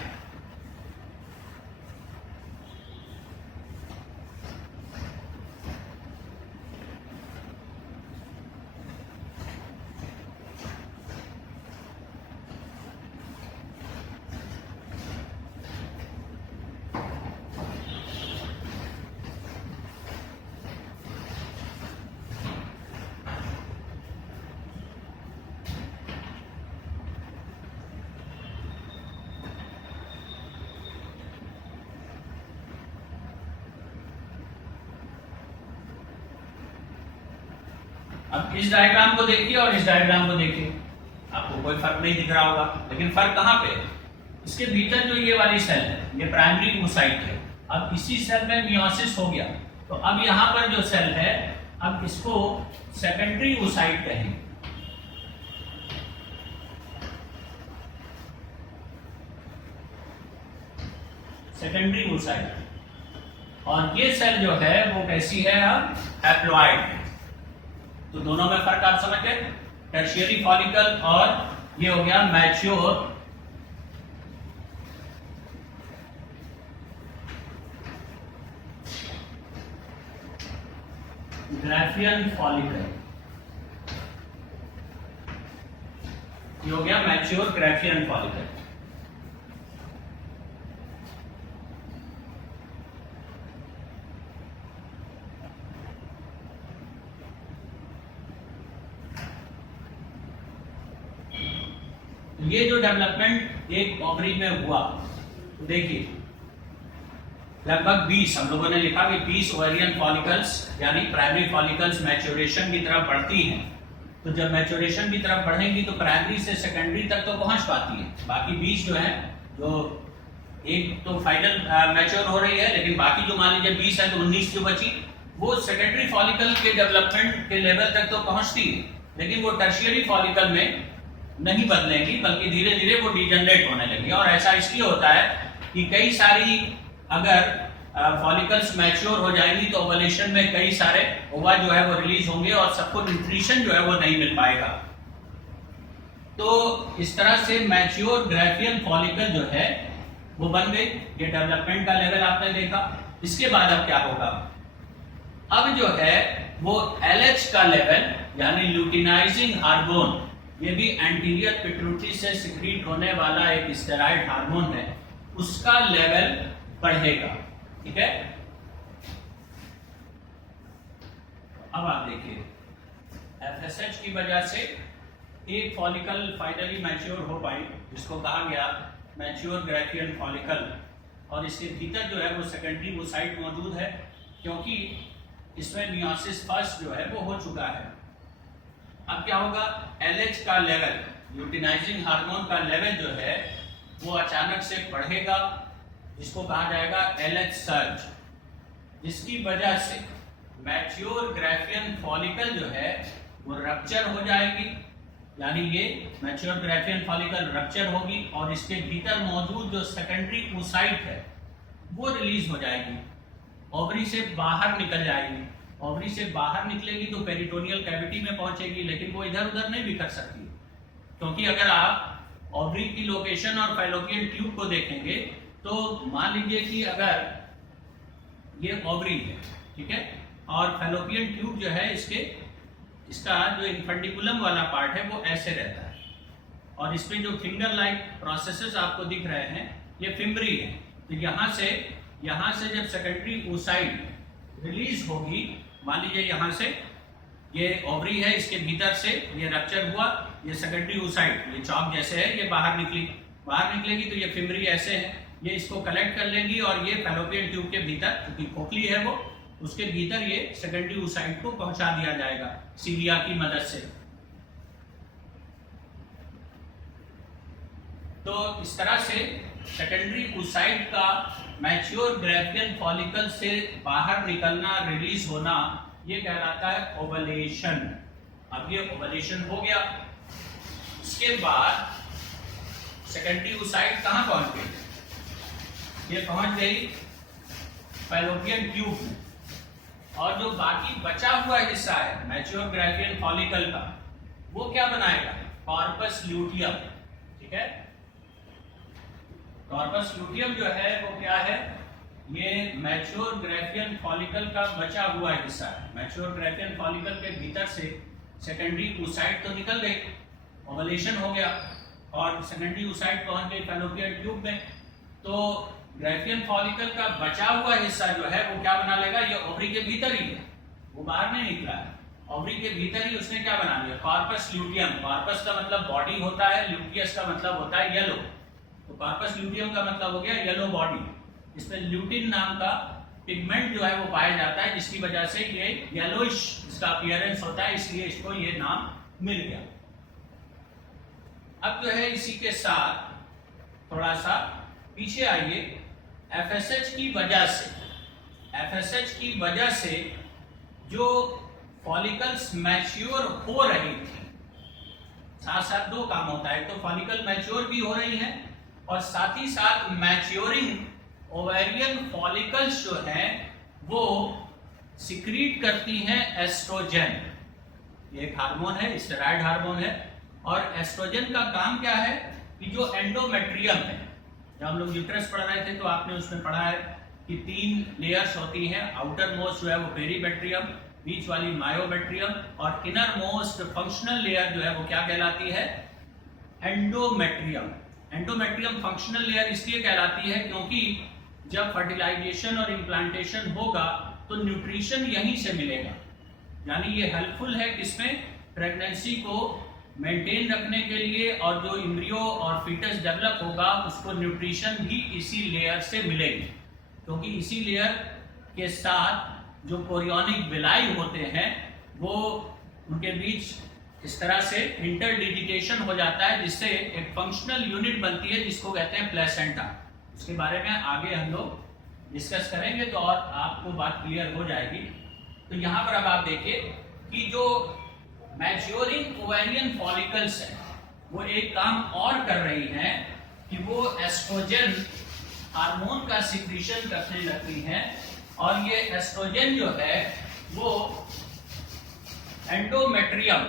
अब इस डायग्राम को देखिए और इस डायग्राम को देखिए, आपको कोई फर्क नहीं दिख रहा होगा, लेकिन फर्क कहाँ पे है, इसके भीतर जो ये वाली सेल है ये प्राइमरी oocyte है। अब इसी सेल में मियोसिस हो गया तो अब यहाँ पर जो सेल है अब इसको सेकेंडरी oocyte कहेंगे। Secondary oocyte। और ये सेल जो है वो कैसी है, अब हैप्लॉइड है। तो दोनों में फर्क आप समझ गए, टर्शियरी फॉलिकल और ये हो गया मैच्योर ग्राफियन फॉलिकल। ये हो गया मैच्योर ग्राफियन फॉलिकल। ये जो डेवलपमेंट एक ओवरी में हुआ तो देखिए लगभग 20 हम लोगों ने लिखा कि 20 ओवेरियन फॉलिकल्स यानी प्राइमरी फॉलिकल्स मैच्योरेशन की तरफ बढ़ती हैं। तो जब मैच्योरेशन की तरफ बढ़ेंगी तो प्राइमरी से सेकेंडरी तक तो पहुंच पाती है, बाकी 20 जो है जो एक तो फाइनल मैच्योर हो रही है, लेकिन बाकी जो मान लीजिए 20 है तो 19 जो बची वो सेकेंडरी फॉलिकल के डेवलपमेंट के लेवल तक तो पहुंचती है, लेकिन वो टर्शियरी फॉलिकल में नहीं बदलेंगी, बल्कि धीरे धीरे वो डिजनरेट होने लगेगी। और ऐसा इसलिए होता है कि कई सारी अगर फॉलिकल्स मैच्योर हो जाएंगी तो ओवुलेशन में कई सारे ओवा जो है वो रिलीज होंगे और सबको न्यूट्रिशन जो है वो नहीं मिल पाएगा। तो इस तरह से मैच्योर ग्राफियन फॉलिकल जो है वो बन गई। ये डेवलपमेंट का लेवल आपने देखा। इसके बाद अब क्या होगा, अब जो है वो LH का लेवल यानी ल्यूटिनाइजिंग हार्मोन, ये भी एंटीरियर पिट्यूटरी से सिक्रीट होने वाला एक स्टेरॉइड हार्मोन है, उसका लेवल बढ़ेगा। ठीक है, अब आप देखिए FSH की वजह से एक फॉलिकल फाइनली मैच्योर हो पाई जिसको कहा गया मैच्योर ग्राफियन फॉलिकल, और इसके भीतर जो है वो सेकेंडरी oocyte मौजूद है क्योंकि इसमें मियोसिस फर्स्ट जो है वो हो चुका है। अब क्या होगा, LH का लेवल ल्यूटिनाइजिंग हार्मोन का लेवल जो है वो अचानक से बढ़ेगा जिसको कहा जाएगा LH सर्ज, जिसकी वजह से मैच्योर ग्राफियन फॉलिकल जो है वो रप्चर हो जाएगी। यानी ये मैच्योर ग्राफियन फॉलिकल रप्चर होगी और इसके भीतर मौजूद जो सेकेंडरी oocyte है वो रिलीज हो जाएगी, ओवरी से बाहर निकल जाएगी। ओवरी से बाहर निकलेगी तो पेरिटोनियल कैविटी में पहुंचेगी, लेकिन वो इधर उधर नहीं भी कर सकती, क्योंकि अगर आप ओवरी की लोकेशन और फैलोपियन ट्यूब को देखेंगे तो मान लीजिए कि अगर ये ओवरी है, ठीक है, और फैलोपियन ट्यूब जो है इसका जो इंफंडिकुलम वाला पार्ट है वो ऐसे रहता है, और इसमें जो फिंगर लाइक प्रोसेसेस आपको दिख रहे हैं ये फिम्बरी है। तो यहाँ से जब सेकेंडरी oocyte रिलीज होगी, मान लीजिए यहाँ से ये ओवरी है, इसके भीतर से ये रप्चर हुआ, ये सेकेंडरी oocyte ये चौक जैसे है, ये बाहर निकलेगी तो ये फिम्बरी ऐसे है, ये इसको कलेक्ट कर लेंगी और ये फैलोपियन ट्यूब के भीतर, क्योंकि खोखली है वो, उसके भीतर ये सेकेंडरी oocyte को पहुंचा दिया जाएगा सीलिया की मदद से। तो इस तरह से सेकेंडरी oocyte का मैच्योर ग्राफियन फॉलिकल से बाहर निकलना, रिलीज होना, ये कहलाता है ओवलेशन। अब ये ओवलेशन हो गया, इसके बाद सेकेंडरी oocyte कहाँ पहुंच गई? ये पहुंच गई फैलोपियन ट्यूब में, और जो बाकी बचा हुआ हिस्सा है मैच्योर ग्राफियन फॉलिकल का, वो क्या बनाएगा? Corpus luteum. ठीक है, कॉर्पस ल्यूटियम जो है वो क्या है? ये मैच्योर ग्राफियन फॉलिकल का बचा हुआ हिस्सा है। मैच्योर ग्राफियन फॉलिकल के भीतर से सेकेंडरी oocyte तो निकल गई, ओवलेशन हो गया, और सेकेंडरी oocyte पहुंच गई फैलोपियन ट्यूब में। तो ग्राफियन फॉलिकल का बचा हुआ हिस्सा जो है वो क्या बना लेगा? ये ओवरी के भीतर ही है, वो बाहर नहीं निकला है। ओवरी के भीतर ही उसने क्या बना लिया? Corpus luteum. कॉर्पस का मतलब बॉडी होता है, ल्यूटियस का मतलब होता है येलो। तो कॉर्पस ल्यूटियम का मतलब हो गया येलो बॉडी। इसमें ल्यूटिन नाम का पिगमेंट जो है वो पाया जाता है, जिसकी वजह से ये येलोइश इसका अपीयरेंस होता है, इसलिए इसको ये नाम मिल गया। अब जो है इसी के साथ थोड़ा सा पीछे आइए। एफएसएच की वजह से जो फॉलिकल्स मैच्योर हो रही थी, साथ साथ दो काम होता है, तो फॉलिकल मैच्योर भी हो रही है, और साथ ही साथ मैच्योरिंग ओवेरियन फॉलिकल्स जो हैं वो सिक्रीट करती हैं एस्ट्रोजन। ये एक हार्मोन है, स्टेरॉयड हार्मोन है। और एस्ट्रोजन का काम क्या है कि जो एंडोमेट्रियम है, जब हम लोग यूट्रस पढ़ रहे थे तो आपने उसमें पढ़ा है कि 3 लेयर्स होती हैं। आउटर मोस्ट जो है वो पेरीमेट्रियम, बीच वाली मायोमेट्रियम, और इनर मोस्ट फंक्शनल लेयर जो है वो क्या कहलाती है? एंडोमेट्रियम। एंडोमेट्रियम फंक्शनल लेयर इसलिए कहलाती है क्योंकि जब फर्टिलाइजेशन और इम्प्लांटेशन होगा तो न्यूट्रिशन यहीं से मिलेगा। यानी ये हेल्पफुल है किसमें? प्रेगनेंसी को मेंटेन रखने के लिए, और जो एम्ब्रियो और फीटस डेवलप होगा उसको न्यूट्रिशन भी इसी लेयर से मिलेगी, क्योंकि इसी लेयर के साथ जो कोरियोनिक विलाई होते हैं वो उनके बीच इस तरह से इंटरडिजिटेशन हो जाता है, जिससे एक फंक्शनल यूनिट बनती है जिसको कहते हैं प्लेसेंटा। उसके बारे में आगे हम लोग डिस्कस करेंगे तो और आपको बात क्लियर हो जाएगी। तो यहाँ पर अब आप देखिए कि जो मैच्योरिंग ओवेरियन फॉलिकल्स है वो एक काम और कर रही हैं कि वो एस्ट्रोजन हार्मोन का सिक्रीशन करने लगती हैं, और ये एस्ट्रोजन जो है वो एंडोमेट्रियम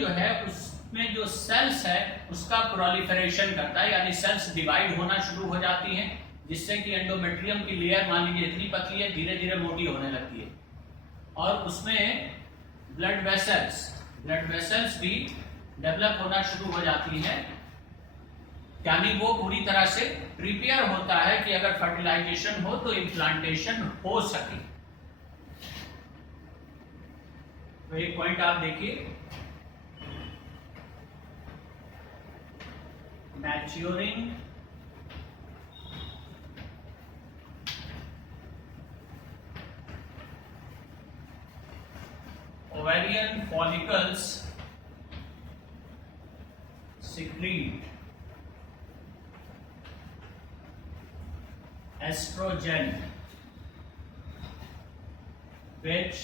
जो है उसमें जो सेल्स है उसका प्रोलिफरेशन करता है, यानी सेल्स डिवाइड होना शुरू हो जाती हैं, जिससे कि एंडोमेट्रियम की लेयर मान लीजिए इतनी पतली है, धीरे धीरे मोटी होने लगती है, और उसमें ब्लड वेसल्स भी डेवलप होना शुरू हो जाती हैं। यानी वो पूरी तरह से प्रिपेयर होता है कि अगर फर्टिलाइजेशन हो तो इम्प्लांटेशन हो सके। तो एक पॉइंट आप देखिए, maturing ovarian follicles secrete estrogen, which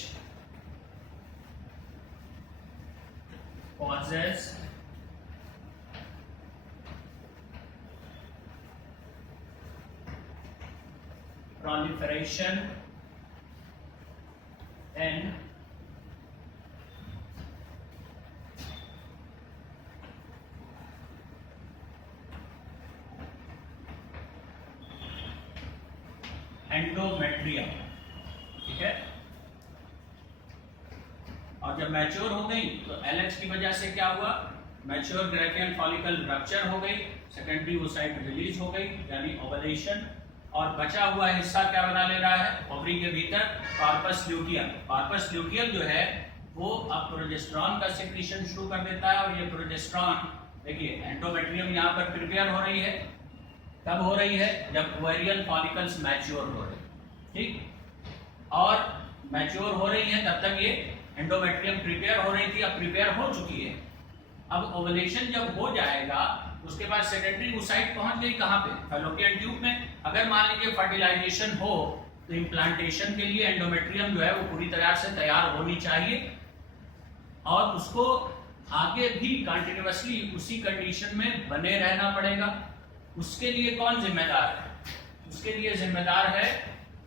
causes proliferation and endometrium. ठीक है, और जब मैच्योर हो गई तो एलएच की वजह से क्या हुआ? मैच्योर ग्राफियन फॉलिकल रप्चर हो गई, सेकेंडरी oocyte रिलीज हो गई यानी ओवलेशन, और बचा हुआ हिस्सा क्या बना ले रहा है? ओवरी के भीतर कॉर्पस ल्यूटियम। कॉर्पस ल्यूटियम जो है वो अब प्रोजेस्टेरॉन का सिक्रीशन शुरू कर देता है, और ये प्रोजेस्टेरॉन देखिए एंडोमेट्रियम यहाँ पर प्रिपेयर हो रही है। कब हो रही है? जब ओवेरियन फॉलिकल्स मैच्योर हो रहे हैं। ठीक, और मैच्योर हो रही है तब तक ये एंडोमेट्रियम प्रिपेयर हो रही थी, अब प्रिपेयर हो चुकी है। अब ओवुलेशन जब हो जाएगा उसके बाद सेकेंडरी oocyte पहुंच गई कहाँ पे, फैलोपियन ट्यूब में। अगर मान लीजिए फर्टिलाइजेशन हो तो इम्प्लांटेशन के लिए एंडोमेट्रियम जो है वो पूरी तरह से तैयार होनी चाहिए और उसको आगे भी कंटिन्यूअसली उसी कंडीशन में बने रहना पड़ेगा। उसके लिए कौन जिम्मेदार है? उसके लिए जिम्मेदार है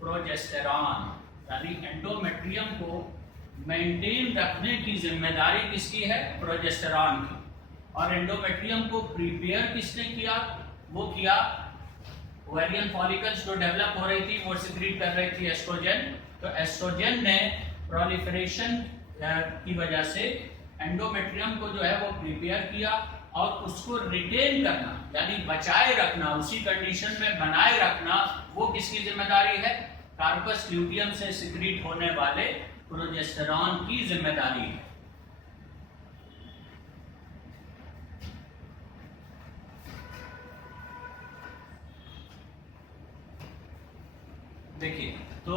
प्रोजेस्टेरॉन, यानी एंडोमेट्रियम को मेंटेन रखने की जिम्मेदारी किसकी है? प्रोजेस्टेरॉन की। और एंडोमेट्रियम को प्रिपेयर किसने किया? वो किया ओवेरियन फॉलिकल्स जो डेवलप हो रही थी, वो सिक्रीट कर रही थी एस्ट्रोजन। तो एस्ट्रोजन ने प्रोलिफरेशन की वजह से एंडोमेट्रियम को जो है वो प्रिपेयर किया और उसको रिटेन करना यानी बचाए रखना, उसी कंडीशन में बनाए रखना, वो किसकी जिम्मेदारी है? कार्पस ल्यूटियम से सिक्रीट होने वाले प्रोजेस्टेरॉन की जिम्मेदारी है। देखिए, तो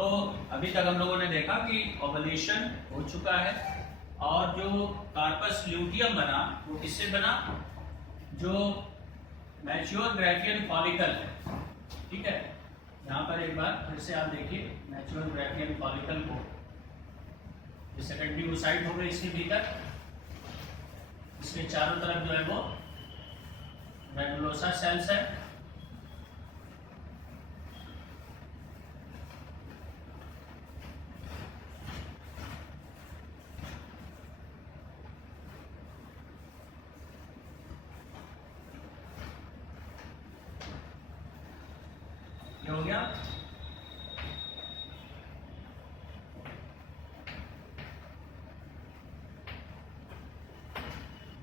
अभी तक हम लोगों ने देखा कि ओवुलेशन हो चुका है और जो कार्पस ल्यूटियम बना वो किससे बना? जो मैच्योर ग्राफियन फॉलिकल है, ठीक है। यहाँ पर एक बार फिर से आप देखिए मैच्योर ग्राफियन फॉलिकल को, ये सेकेंडरी oocyte हो गई इसके भीतर, इसके चारों तरफ जो है वो ग्रैनुलोसा सेल्स है। हो गया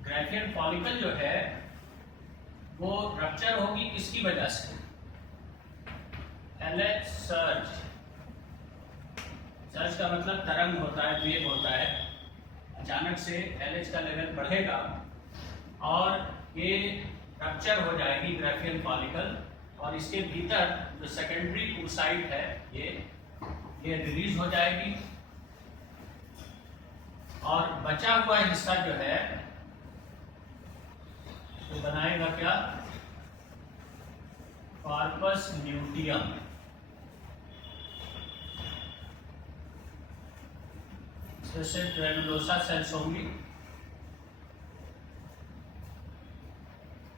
ग्राफियन फॉलिकल जो है वो रप्चर होगी किसकी वजह से? LH surge. सर्ज का मतलब तरंग होता है, वेव होता है। अचानक से LH का लेवल बढ़ेगा और ये रप्चर हो जाएगी ग्राफियन फॉलिकल और इसके भीतर जो सेकेंडरी oocyte है ये रिलीज हो जाएगी और बचा हुआ हिस्सा जो है तो बनाएगा क्या? Corpus luteum. इसमें से ग्रैनुलोसा सेल्स होंगी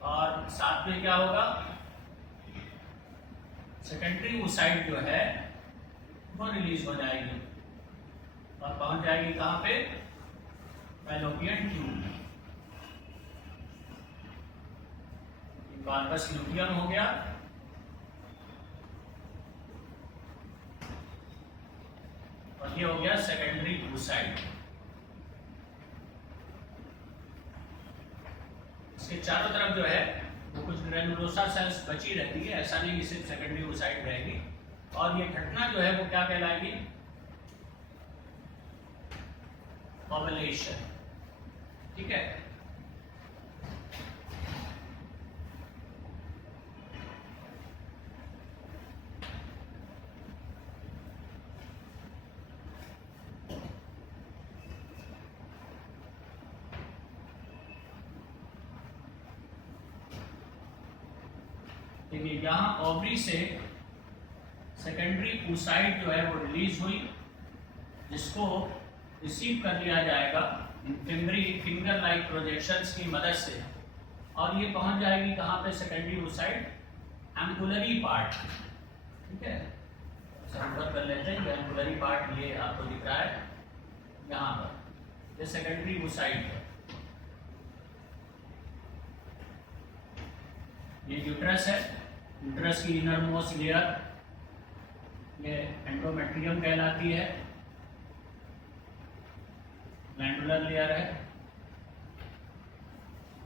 और साथ में क्या होगा? सेकेंडरी oocyte जो है वो रिलीज हो जाएगी और पहुंच जाएगी कहां पे? फैलोपियन ट्यूब में। कार्पस ल्यूटियम हो गया और ये हो गया सेकेंडरी oocyte। इसके चारों तरफ जो है वो कुछ ग्रैनुलोसा सेल्स बची रहती है, ऐसा नहीं कि सिर्फ सेकेंडरी oocyte रहेगी। और ये घटना जो है वो क्या कहलाएगी? ओवुलेशन, ठीक है। देखिए यहाँ ओवरी से सेकेंडरी oocyte जो है वो रिलीज हुई, जिसको रिसीव कर लिया जाएगा फिंगर लाइक प्रोजेक्शंस की मदद से और ये पहुंच जाएगी कहाँ पे? सेकेंडरी oocyte एम्पुलरी पार्ट, ठीक है। संपर्क कर लेते हैं। एम्पुलरी पार्ट ये आपको दिख रहा है यहाँ पर, ये सेकेंडरी oocyte है। ये यूट्रस है, यूट्रस की इनर मोस्ट लेयर ये एंडोमेट्रियम कहलाती है, ग्लैंडुलर लेयर है।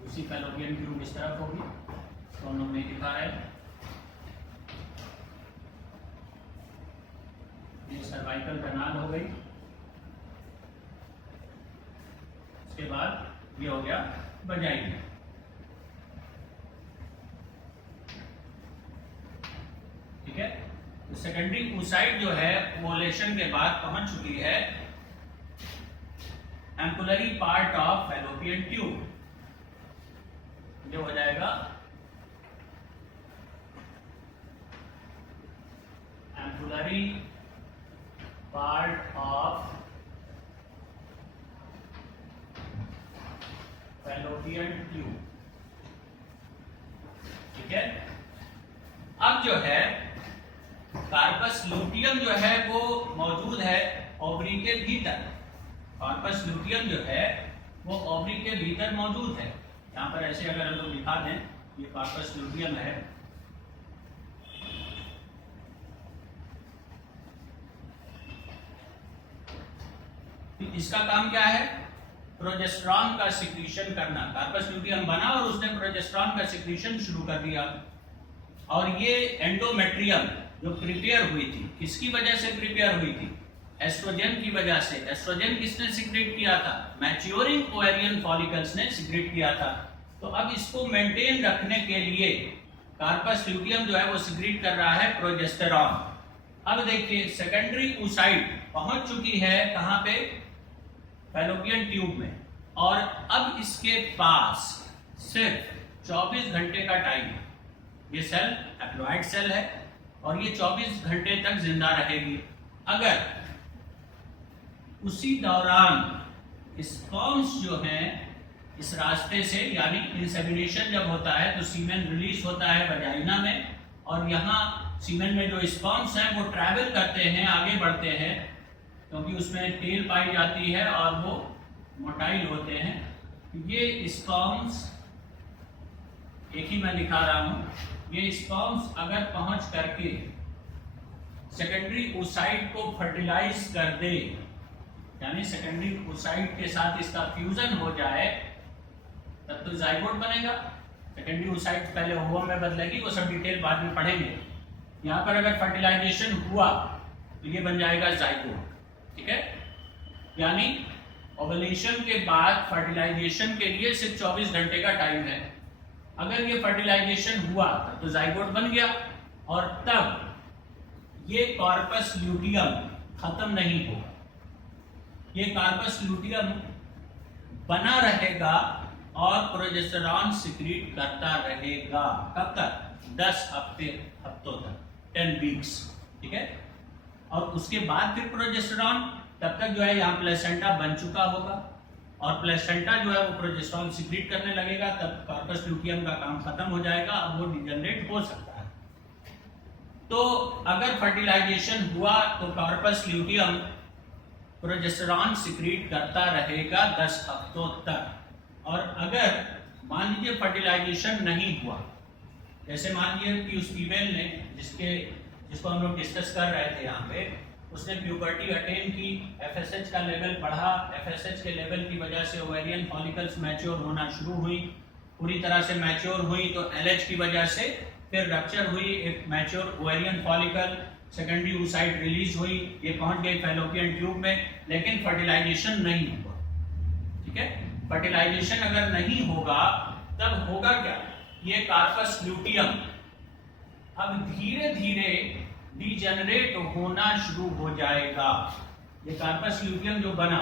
उसी फैलोपियन ट्यूब इस तरफ होगी, दोनों में दिखा है। ये सर्वाइकल कैनाल हो गई। उसके बाद ये हो गया वजाइना, ठीक है। तो सेकेंडरी oocyte जो है ओवुलेशन के बाद पहुंच चुकी है ampullary part of fallopian tube, जो हो जाएगा ampullary part of fallopian tube. ठीक है, अब जो है कार्पस लूटियम जो है वो मौजूद है ओवरी के भीतर। कार्पस लूटियम जो है वो ओवरी के भीतर मौजूद है। यहाँ पर ऐसे अगर हम लोग दिखा दें, ये कार्पस लूटियम है। इसका काम क्या है? प्रोजेस्टेरॉन का सिक्रीशन करना। कार्पस लूटियम बना और उसने प्रोजेस्टेरॉन का सिक्रीशन शुरू कर दिया। और ये एंडोमेट्रियम जो प्रिपेयर हुई थी, किसकी वजह से प्रिपेयर हुई थी? एस्ट्रोजन की वजह से। एस्ट्रोजन किसने सिक्रेट किया था? मैच्योरिंग ओवेरियन फॉलिकल्स ने सिक्रेट किया था। तो अब इसको मेंटेन रखने के लिए कार्पस लूटियम जो है वो सिक्रेट कर रहा है प्रोजेस्टेरॉन। अब देखिए सेकेंडरी oocyte पहुंच चुकी है कहां पे? फैलोपियन ट्यूब में। और अब इसके पास सिर्फ 24 घंटे का टाइम है। ये सेल हैप्लॉइड सेल है और ये 24 घंटे तक जिंदा रहेगी। अगर उसी दौरान स्पर्म्स जो हैं इस रास्ते से, यानी इंसेमिनेशन जब होता है तो सीमेन रिलीज होता है वजाइना में, और यहाँ सीमेन में जो स्पर्म्स हैं वो ट्रैवल करते हैं, आगे बढ़ते हैं, क्योंकि उसमें टेल पाई जाती है और वो मोटाइल होते हैं। ये स्पर्म्स, एक ही मैं दिखा रहा हूं, ये स्पर्म्स अगर पहुंच करके सेकेंडरी oocyte को फर्टिलाइज कर दे, यानी सेकेंडरी oocyte के साथ इसका फ्यूजन हो जाए, तब तो जाइगोट बनेगा। सेकेंडरी oocyte पहले ओवम में बदलेगी, वो सब डिटेल बाद में पढ़ेंगे। यहाँ पर अगर फर्टिलाइजेशन हुआ तो ये बन जाएगा जाइगोट। ठीक है, यानी ओवुलेशन के बाद फर्टिलाइजेशन के लिए सिर्फ 24 घंटे का टाइम है। अगर ये फर्टिलाइजेशन हुआ तो जाइगोट बन गया, और तब ये कार्पस लूटियम खत्म नहीं होगा। ये कार्पस लूटियम बना रहेगा और प्रोजेस्टेरॉन सिक्रीट करता रहेगा। कब तक? 10 हफ्तों तक, 10 वीक्स। ठीक है, और उसके बाद फिर प्रोजेस्टेरॉन, तब तक जो है यहाँ प्लेसेंटा बन चुका होगा, और प्लेसेंटा जो है वो प्रोजेस्टेरॉन सिक्रीट करने लगेगा। तब कार्पस लूटियम का काम खत्म हो जाएगा, अब वो डिजनरेट हो सकता है। तो अगर फर्टिलाइजेशन हुआ तो कार्पस लूटियम प्रोजेस्टेरॉन सिक्रीट करता रहेगा 10 हफ्तों तक। और अगर मान लीजिए फर्टिलाइजेशन नहीं हुआ, जैसे मान लीजिए कि उस फीमेल ने जिसको हम लोग डिस्कस कर रहे थे यहाँ पे, उसने प्यूबर्टी अटेन की, एफएसएच का लेवल बढ़ा, एफएसएच के लेवल की वजह से ओवेरियन फॉलिकल्स मैच्योर होना शुरू हुई, पूरी तरह से मैच्योर हुई तो एलएच की वजह से फिर रप्चर हुई, एक mature ovarian follicle, secondary oocyte release हुई, ये पहुंच गई फैलोपियन ट्यूब में, लेकिन फर्टिलाइजेशन नहीं हुआ। ठीक है, फर्टिलाइजेशन अगर नहीं होगा तब होगा क्या? ये कार्पस लूटियम अब धीरे धीरे डिजेनरेट होना शुरू हो जाएगा। ये कार्पस लूटियम जो बना,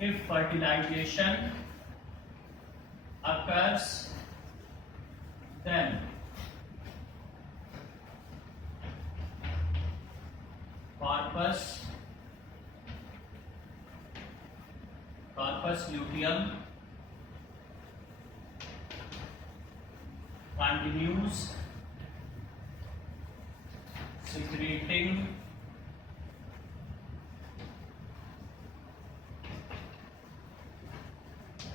if fertilization occurs, then corpus luteum continues secreting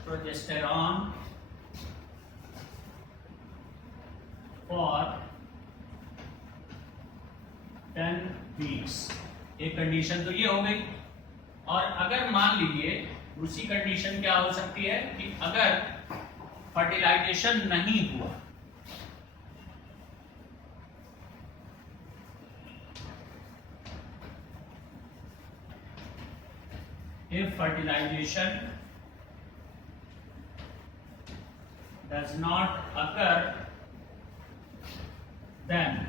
progesterone for 10 weeks। एक कंडीशन तो ये हो गई। और अगर मान लीजिए दूसरी कंडीशन क्या हो सकती है कि अगर फर्टिलाइजेशन नहीं हुआ, if fertilization does not occur then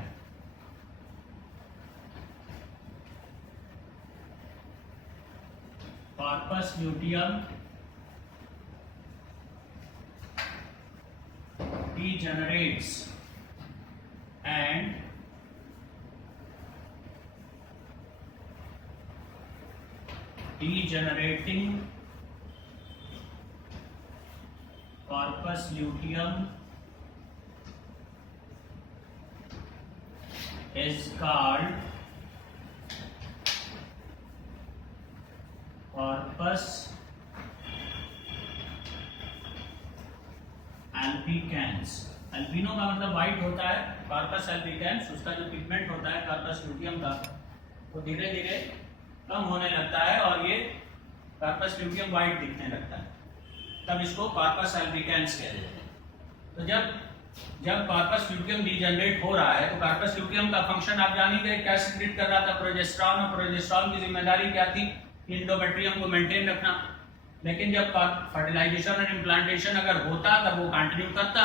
corpus luteum degenerates and degenerating corpus luteum is called corpus albicans। Albino का मतलब व्हाइट होता है, कॉर्पस अल्बिकन्स उसका जो पिगमेंट होता है कॉर्पस ल्यूटियम का वो धीरे धीरे कम होने लगता है और ये कॉर्पस ल्यूटियम व्हाइट दिखने लगता है, तब इसको कॉर्पस अल्बिकन्स कहते हैं। तो जब कॉर्पस ल्यूटियम डीजनरेट हो रहा है तो कॉर्पस ल्यूटियम का फंक्शन आप जान ही गए, क्या सिक्रेट कर रहा था, प्रोजेस्टेरॉन, और प्रोजेस्टेरॉन की जिम्मेदारी क्या थी, एंडोमेट्रियम को मेंटेन रखना। लेकिन जब फर्टिलाइजेशन और इम्प्लांटेशन अगर होता तब वो कंटिन्यू करता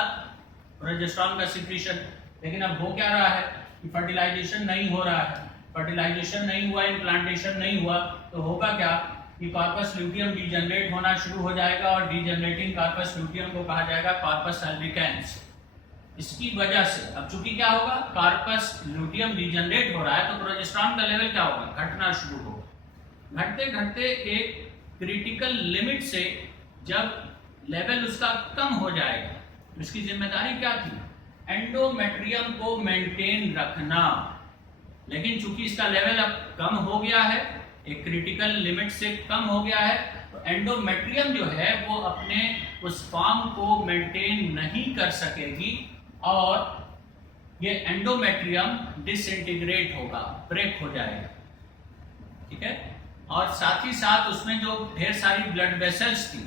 प्रोजेस्टेरॉन का सिक्रीशन। लेकिन अब हो क्या रहा है कि फर्टिलाइजेशन नहीं हो रहा है, फर्टिलाइजेशन नहीं हुआ, इम्प्लांटेशन नहीं हुआ, तो होगा क्या कि कॉर्पस ल्यूटियम डीजनरेट होना शुरू हो जाएगा और डीजनरेटिंग कॉर्पस ल्यूटियम को कहा जाएगा कॉर्पस अल्बिकन्स। इसकी वजह से अब चूंकि क्या होगा, कॉर्पस ल्यूटियम डीजनरेट हो रहा है तो प्रोजेस्टेरॉन का लेवल क्या होगा, घटना शुरू होगा। घटते घटते एक क्रिटिकल लिमिट से जब लेवल उसका कम हो जाएगा, इसकी जिम्मेदारी क्या थी, एंडोमेट्रियम को मेंटेन रखना। लेकिन चूंकि इसका लेवल अब कम हो गया है, एक क्रिटिकल लिमिट से कम हो गया है, तो एंडोमेट्रियम जो है वो अपने उस फॉर्म को मेंटेन नहीं कर सकेगी और ये एंडोमेट्रियम डिसइंटीग्रेट होगा, ब्रेक हो जाएगा। ठीक है, और साथ ही साथ उसमें जो ढेर सारी ब्लड वेसल्स थी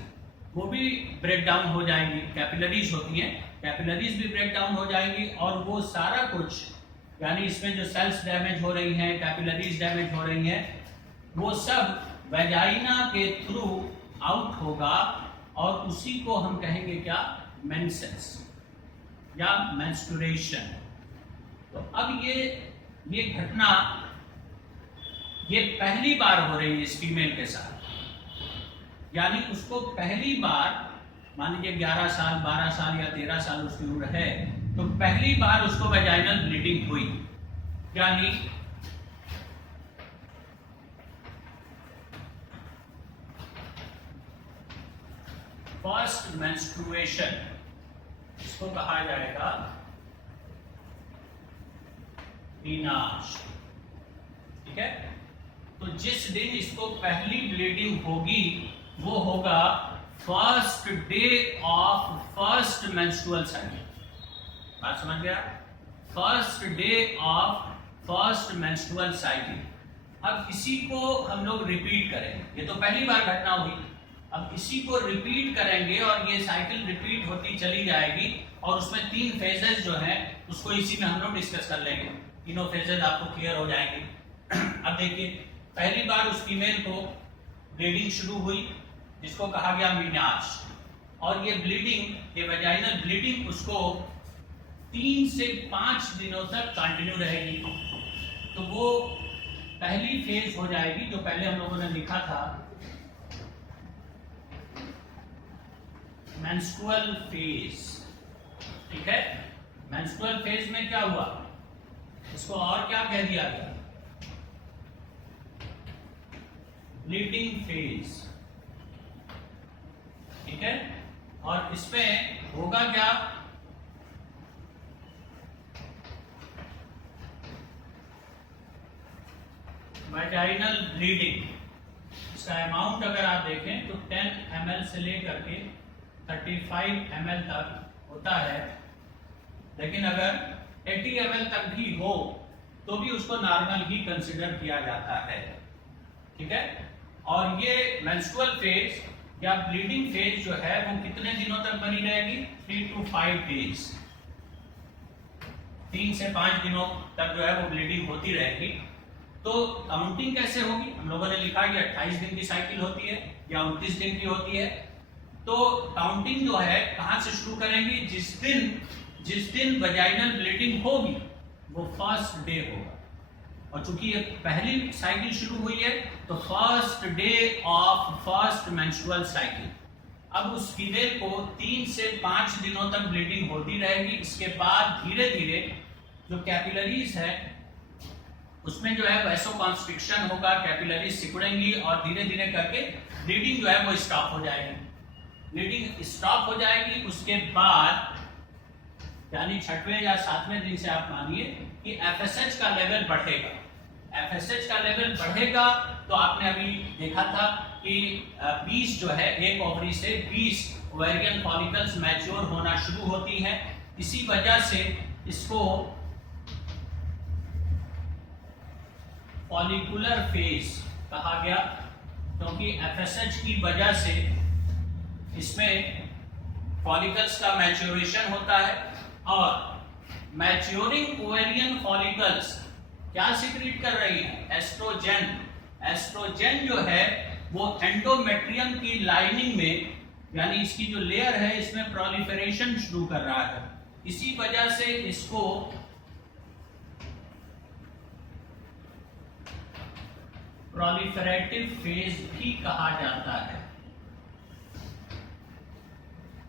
वो भी ब्रेक डाउन हो जाएंगी, कैपिलरीज होती हैं, कैपिलरीज भी ब्रेक डाउन हो जाएंगी और वो सारा कुछ, यानी इसमें जो सेल्स डैमेज हो रही हैं, कैपिलरीज डैमेज हो रही हैं, वो सब वेजाइना के थ्रू आउट होगा और उसी को हम कहेंगे क्या, मेंसेस या मेंस्ट्रुएशन। तो अब ये घटना ये पहली बार हो रही है इस फीमेल के साथ, यानी उसको पहली बार, मान लीजिए 11 साल 12 साल या 13 साल उसकी उम्र है, तो पहली बार उसको वेजाइनल ब्लीडिंग हुई, यानी फर्स्ट मेंस्ट्रुएशन, इसको कहा जाएगा विनाश। ठीक है, तो जिस दिन इसको पहली ब्लीडिंग होगी वो होगा first day of first menstrual cycle. बात समझ गया, first day of first menstrual cycle. अब इसी को हम लोग रिपीट करेंगे, ये तो पहली बार घटना हुई, अब इसी को रिपीट करेंगे और ये साइकिल रिपीट होती चली जाएगी और उसमें 3 फेजेस जो हैं उसको इसी में हम लोग डिस्कस कर लेंगे, तीनों फेजेस आपको क्लियर हो जाएंगे। अब देखिए, पहली बार उस फीमेल को ब्लीडिंग शुरू हुई जिसको कहा गया विनाश, और ये ब्लीडिंग, ये वेजाइनल ब्लीडिंग उसको 3 से 5 दिनों तक कंटिन्यू रहेगी। तो वो पहली फेज हो जाएगी जो पहले हम लोगों ने लिखा था, मेंस्ट्रुअल फेज। ठीक है, मेंस्ट्रुअल फेज में क्या हुआ, इसको और क्या कह दिया गया, ब्लीडिंग फेज। ठीक है, और इसमें होगा क्या, वेजाइनल ब्लीडिंग। इसका अमाउंट अगर आप देखें तो 10 ml से लेकर के 35 ml तक होता है, लेकिन अगर 80 ml तक भी हो तो भी उसको नॉर्मल ही कंसिडर किया जाता है। ठीक है, और ये मेंस्ट्रुअल फेज या ब्लीडिंग फेज जो है वो कितने दिनों तक बनी रहेगी, 3 to 5 डेज, 3 से 5 दिनों तक जो है वो ब्लीडिंग होती रहेगी। तो काउंटिंग कैसे होगी, हम लोगों ने लिखा कि 28 दिन की साइकिल होती है या 29 दिन की होती है। तो काउंटिंग जो है कहां से शुरू करेंगे, जिस दिन वेजाइनल ब्लीडिंग होगी वो फर्स्ट डे होगा। और चूंकि ये पहली साइकिल शुरू हुई है तो first day of first menstrual cycle. अब उस फीमेल को 3 से 5 दिनों तक ब्लीडिंग होती रहेगी। इसके बाद धीरे धीरे जो कैपिलरीज है उसमें जो है वैसोकॉन्स्ट्रिक्शन होगा, कैपिलरीज सिकुड़ेंगी और धीरे धीरे करके ब्लीडिंग जो है वो स्टॉप हो जाएगी। ब्लीडिंग स्टॉप हो जाएगी उसके बाद यानी 6वें या 7वें दिन से आप मानिए कि एफएसएच का लेवल बढ़ेगा। एफएसएच का लेवल बढ़ेगा तो आपने अभी देखा था कि 20 जो है एक ओवरी से 20 ओवेरियन फॉलिकल्स मैच्योर होना शुरू होती हैं। इसी वजह से इसको फॉलिकुलर फेज कहा गया, क्योंकि एफएसएच की वजह से इसमें फॉलिकल्स का मैच्योरेशन होता है। और मैच्योरिंग ओवेरियन फॉलिकल्स क्या सिक्रीट कर रही है? एस्ट्रोजन। एस्ट्रोजन जो है वो एंडोमेट्रियम की लाइनिंग में यानी इसकी जो लेयर है इसमें प्रोलिफरेशन शुरू कर रहा है। इसी वजह से इसको प्रोलिफरेटिव फेज भी कहा जाता है।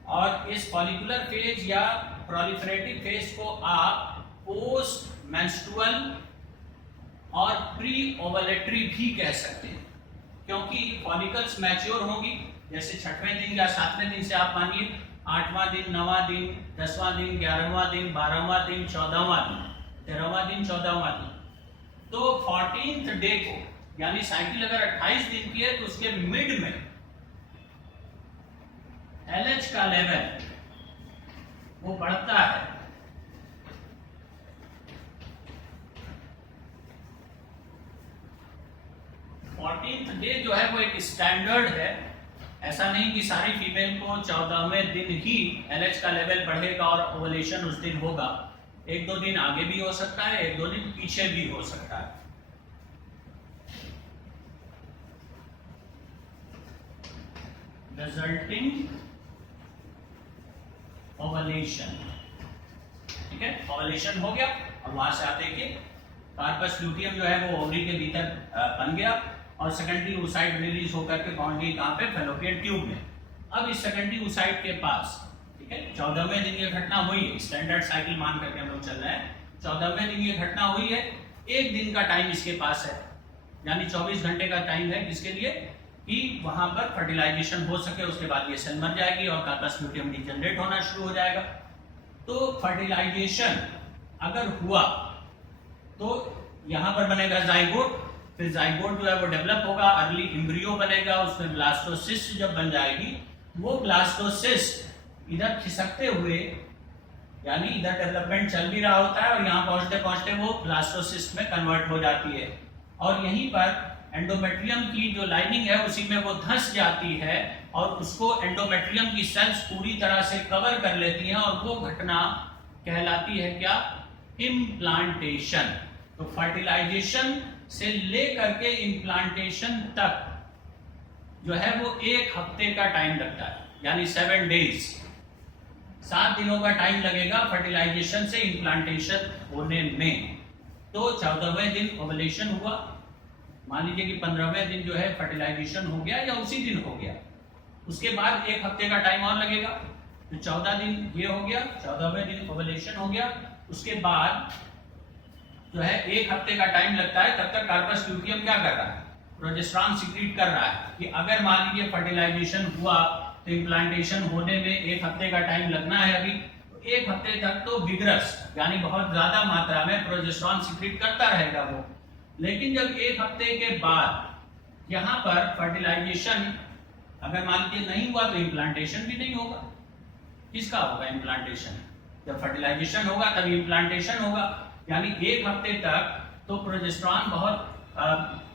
और इस फॉलिकुलर फेज या प्रोलिफरेटिव फेज को आप पोस्ट मेंस्ट्रुअल और प्री ओवलेटरी भी कह सकते हैं, क्योंकि फॉलिकल्स मैच्योर होंगी। जैसे 6वें दिन या 7वें दिन से आप मानिए 8वां दिन, 9वां दिन, 10वां दिन, 11वां दिन, 12वां दिन, 14वां दिन, 13वां दिन, 14वां दिन। तो 14th डे को यानी साइकिल अगर 28 दिन की है तो उसके मिड में LH का लेवल वो बढ़ता है। डे जो है वो एक स्टैंडर्ड है। ऐसा नहीं कि सारी फीमेल को 14वें दिन ही LH का लेवल बढ़ेगा और ओवुलेशन उस दिन होगा। 1-2 दिन आगे भी हो सकता है, 1-2 दिन पीछे भी हो सकता है। रिजल्टिंग ओवुलेशन, ठीक है, ओवुलेशन हो गया। अब वहां से आप देखिए कार्पस ल्यूटियम जो है वो ओवरी के भीतर बन गया और सेकेंडरी oocyte रिलीज होकर के पहुंच गई कहां पे? फैलोपियन ट्यूब में। अब इस सेकेंडरी oocyte के पास, ठीक है, 14वें दिन ये घटना हुई है। स्टैंडर्ड साइकिल मान करके हम लोग चल रहे हैं। 14वें दिन ये घटना हुई है। 1 दिन का टाइम इसके पास है, यानी 24 घंटे का टाइम है किसके लिए? कि वहां पर फर्टिलाइजेशन हो सके। उसके बाद ये सेल मर जाएगी और कार्पस ल्यूटियम डीजनरेट होना शुरू हो जाएगा। तो फर्टिलाइजेशन अगर हुआ तो यहां पर बनेगा जाइगोट, फिर जाइगोट जो है वो डेवलप होगा, अर्ली एम्ब्रियो बनेगा, उसमें ब्लास्टोसिस्ट जब बन जाएगी, वो ब्लास्टोसिस्ट इधर खिसकते हुए यानी इधर डेवलपमेंट चल भी रहा होता है और यहाँ पहुंचते पहुंचते वो ब्लास्टोसिस्ट में कन्वर्ट हो जाती है और यहीं पर एंडोमेट्रियम की जो लाइनिंग है उसी में वो धंस जाती है और उसको एंडोमेट्रियम की सेल्स पूरी तरह से कवर कर लेती हैं और वो घटना कहलाती है क्या? इम्प्लांटेशन। तो फर्टिलाइजेशन से लेकर के इम्प्लांटेशन तक जो है वो 1 हफ्ते का टाइम लगता है, यानी 7 डेज, 7 दिनों का टाइम लगेगा फर्टिलाइजेशन से इम्प्लांटेशन होने में। तो 14वें दिन ओवुलेशन हुआ, मान लीजिए कि 15वें दिन जो है फर्टिलाइजेशन हो गया या उसी दिन हो गया, उसके बाद 1 हफ्ते का टाइम और लगेगा। तो 14 दिन ये हो गया, 14वें दिन ओवुलेशन हो गया, उसके बाद जो है 1 हफ्ते का टाइम लगता है। तब तक कार्पस ल्यूटियम क्या कर रहा है? प्रोजेस्टेरॉन सिक्रीट कर रहा है कि अगर मान लीजिए फर्टिलाइजेशन हुआ तो इम्प्लांटेशन होने में 1 हफ्ते का टाइम लगना है। अभी 1 हफ्ते तक तो विग्रस यानी बहुत ज्यादा मात्रा में प्रोजेस्टेरॉन सिक्रीट करता रहेगा वो। लेकिन जब 1 हफ्ते के बाद यहाँ पर फर्टिलाइजेशन अगर मान लीजिए नहीं हुआ तो इम्प्लांटेशन भी नहीं होगा। किसका होगा इम्प्लांटेशन? जब फर्टिलाइजेशन होगा तब इम्प्लांटेशन होगा, यानी 1 हफ्ते तक तो प्रोजेस्टेरॉन बहुत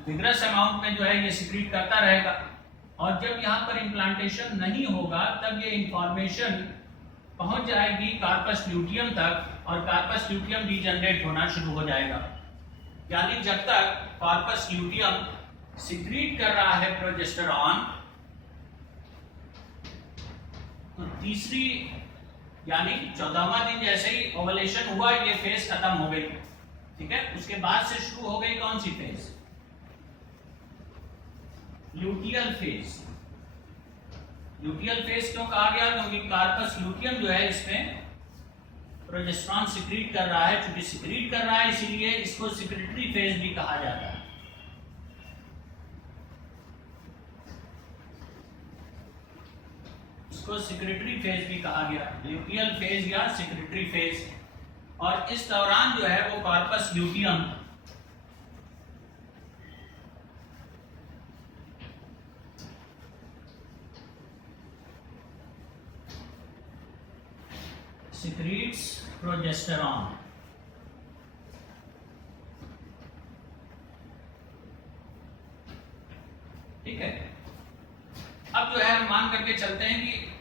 विग्रस अमाउंट में जो है ये सिक्रीट करता रहेगा और जब यहाँ पर इम्प्लांटेशन नहीं होगा तब ये इंफॉर्मेशन पहुंच जाएगी कार्पस ल्यूटियम तक और कार्पस ल्यूटियम डीजनरेट होना शुरू हो जाएगा। यानी जब तक कार्पस ल्यूटियम सिक्रीट कर रहा है प्रोजेस्टेरॉन तो तीसरी यानी 14वां दिन जैसे ही ओवुलेशन हुआ ये फेज खत्म हो गई। ठीक है। उसके बाद से शुरू हो गई कौन सी phase? Luteal phase. Luteal phase क्यों कहा गया? क्योंकि कार्पस ल्यूटियम जो है इसमें प्रोजेस्टेरॉन सिक्रीट कर रहा है। चूंकि सिक्रीट कर रहा है इसीलिए इसको सिक्रेटरी फेज भी कहा जाता है। इसको सिक्रेटरी फेज भी कहा गया, ल्यूटियल फेज या सिक्रेटरी फेज। और इस दौरान जो है वो कार्पस ल्यूटियम secretes progesterone। ठीक है। अब जो है हम मान करके चलते हैं कि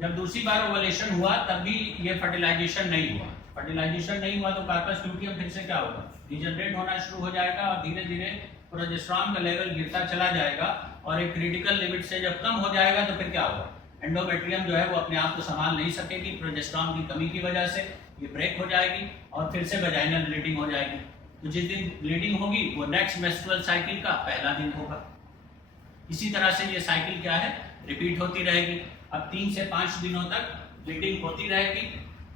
जब दूसरी बार ओवुलेशन हुआ तब भी ये फर्टिलाइजेशन नहीं हुआ। फर्टिलाइजेशन नहीं हुआ तो कार्पस ल्यूटियम फिर से क्या होगा? डिजनरेट होना शुरू हो जाएगा और धीरे धीरे प्रोजेस्टेरॉन का लेवल गिरता चला जाएगा और एक क्रिटिकल लिमिट से जब कम हो जाएगा तो फिर क्या होगा? एंडोमेट्रियम जो है वो अपने आप को संभाल नहीं सकेगी, प्रोजेस्टेरॉन की कमी की वजह से ये ब्रेक हो जाएगी और फिर से वजाइनल ब्लीडिंग हो जाएगी। तो जिस दिन ब्लीडिंग होगी वो नेक्स्ट मेंस्ट्रुअल साइकिल का पहला दिन होगा। इसी तरह से ये साइकिल क्या है? रिपीट होती रहेगी। अब 3 से 5 दिनों तक ब्लीडिंग होती रहेगी,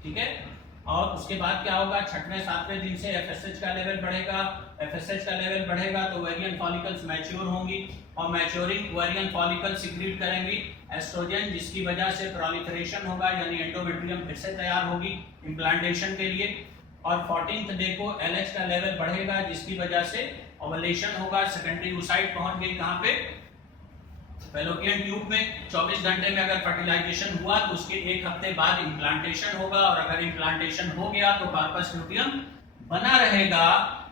ठीक है। और उसके बाद क्या होगा? 6वें 7वें दिन से एफएसएच का लेवल बढ़ेगा। एफएसएच का लेवल बढ़ेगा तो ओवेरियन फॉलिकल्स मैच्योर होंगी और मैच्योरिंग ओवेरियन फॉलिकल सिक्रीट करेंगी एस्ट्रोजन, जिसकी वजह से प्रोलिफरेशन होगा यानी एंडोमेट्रियम फिर से तैयार होगी इम्प्लांटेशन के लिए। और 14th डे को एलएच का लेवल बढ़ेगा जिसकी वजह से ओवुलेशन होगा। सेकेंडरी oocyte पहुंच गई कहां पे? फैलोपियन ट्यूब में। 24 घंटे में अगर फर्टिलाइजेशन हुआ तो उसके 1 हफ्ते बाद इम्प्लांटेशन होगा और अगर इम्प्लांटेशन हो गया तो कार्पस ल्यूटियम बना रहेगा।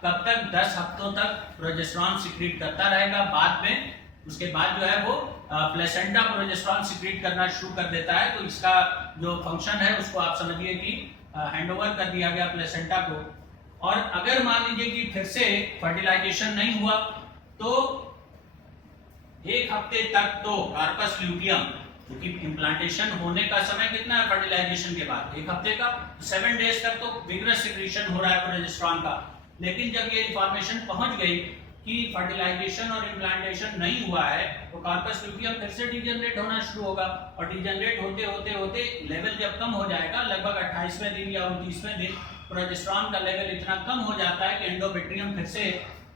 कब तक? 10 हफ्तों तक प्रोजेस्टेरॉन सिक्रीट करता रहेगा। बाद में उसके बाद जो है वो प्लेसेंटा प्रोजेस्टेरॉन सिक्रीट करना शुरू कर देता है। तो इसका जो फंक्शन है उसको आप समझिए कि हैंडओवर कर दिया गया प्लेसेंटा को। और अगर मान लीजिए कि फिर से फर्टिलाइजेशन नहीं हुआ तो 1 हफ्ते तक तो कार्पस ल्यूटियम, क्योंकि इम्प्लांटेशन होने का समय कितना है फर्टिलाइजेशन के बाद? 1 हफ्ते का। 7 डेज तक तो विग्रस सिक्रीशन हो रहा है प्रोजेस्टेरॉन का। लेकिन जब ये इंफॉर्मेशन पहुंच गई कि फर्टिलाइजेशन और इम्प्लांटेशन नहीं हुआ है तो कार्पस ल्यूटियम फिर से डिजनरेट होना शुरू होगा। और डिजनरेट होते होते होते लेवल जब कम हो जाएगा, लगभग 28वें दिन या 29वें दिन प्रोजेस्टेरॉन का लेवल इतना कम हो जाता है कि एंडोमेट्रियम फिर से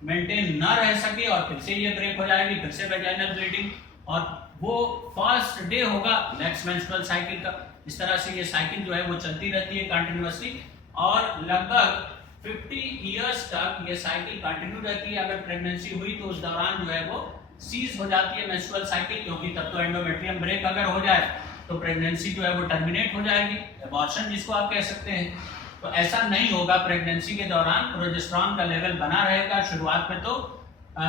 मेंटेन ना रह सके और फिर से ये ब्रेक हो जाएगी, फिर से वैजाइनल ब्लीडिंग। और वो फर्स्ट डे होगा नेक्स्ट मेंस्ट्रुअल साइकिल का। इस तरह से ये साइकिल जो है वो चलती रहती है कंटिन्यूअसली और लगभग 50 इयर्स तक ये साइकिल कंटिन्यू रहती है। अगर प्रेगनेंसी हुई तो उस दौरान जो है वो सीज हो जाती है मेंस्ट्रुअल साइकिल, क्योंकि तब तो एंडोमेट्रियम ब्रेक अगर हो जाए तो प्रेगनेंसी जो है वो टर्मिनेट हो जाएगी, एबॉर्शन जिसको आप कह सकते हैं। तो ऐसा नहीं होगा। प्रेगनेंसी के दौरान प्रोजेस्टेरॉन का लेवल बना रहेगा। शुरुआत में तो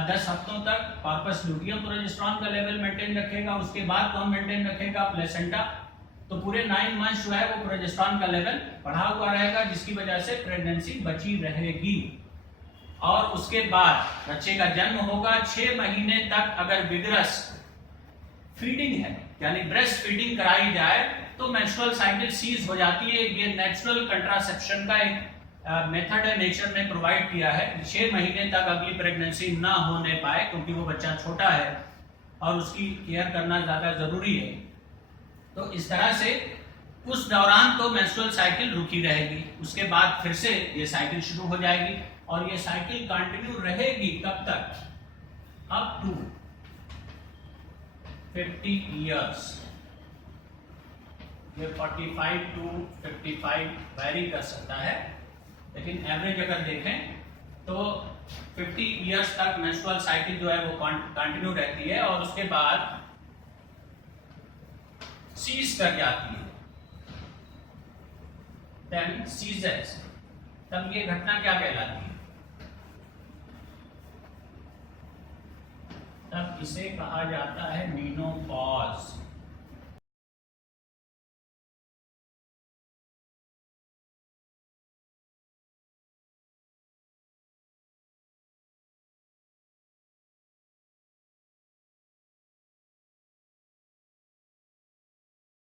10 हफ्तों तक कार्पस ल्यूटियम प्रोजेस्टेरॉन का लेवल मेंटेन रखेगा। उसके बाद कौन मेंटेन रखेगा? प्लेसेंटा। तो पूरे 9 मंथ्स जो है वो प्रोजेस्टेरॉन का लेवल बढ़ा हुआ रहेगा जिसकी वजह से प्रेगनेंसी बची रहेगी। और उसके बाद बच्चे का जन्म होगा। 6 महीने तक अगर विग्रस फीडिंग है यानी ब्रेस्ट फीडिंग कराई जाए तो मेंस्ट्रुअल साइकिल सीज हो जाती है। ये नेचुरल कंट्रासेप्शन का एक मेथड है, नेचर ने प्रोवाइड किया है। 6 महीने तक अगली प्रेगनेंसी ना होने पाए क्योंकि वो बच्चा छोटा है और उसकी केयर करना ज्यादा जरूरी है। तो इस तरह से उस दौरान तो मेंस्ट्रुअल साइकिल रुकी रहेगी। उसके बाद फिर से ये साइकिल शुरू हो जाएगी और ये साइकिल कंटिन्यू रहेगी कब तक? Up to 50 years. ये 45 to 55 वैरी कर सकता है, लेकिन एवरेज अगर देखें तो 50 इयर्स तक मेंस्ट्रुअल साइकिल जो है वो कंटिन्यू रहती है और उसके बाद सीज कर जाती है। Then ceases. तब ये घटना क्या कहलाती है? तब इसे कहा जाता है मेनोपॉज।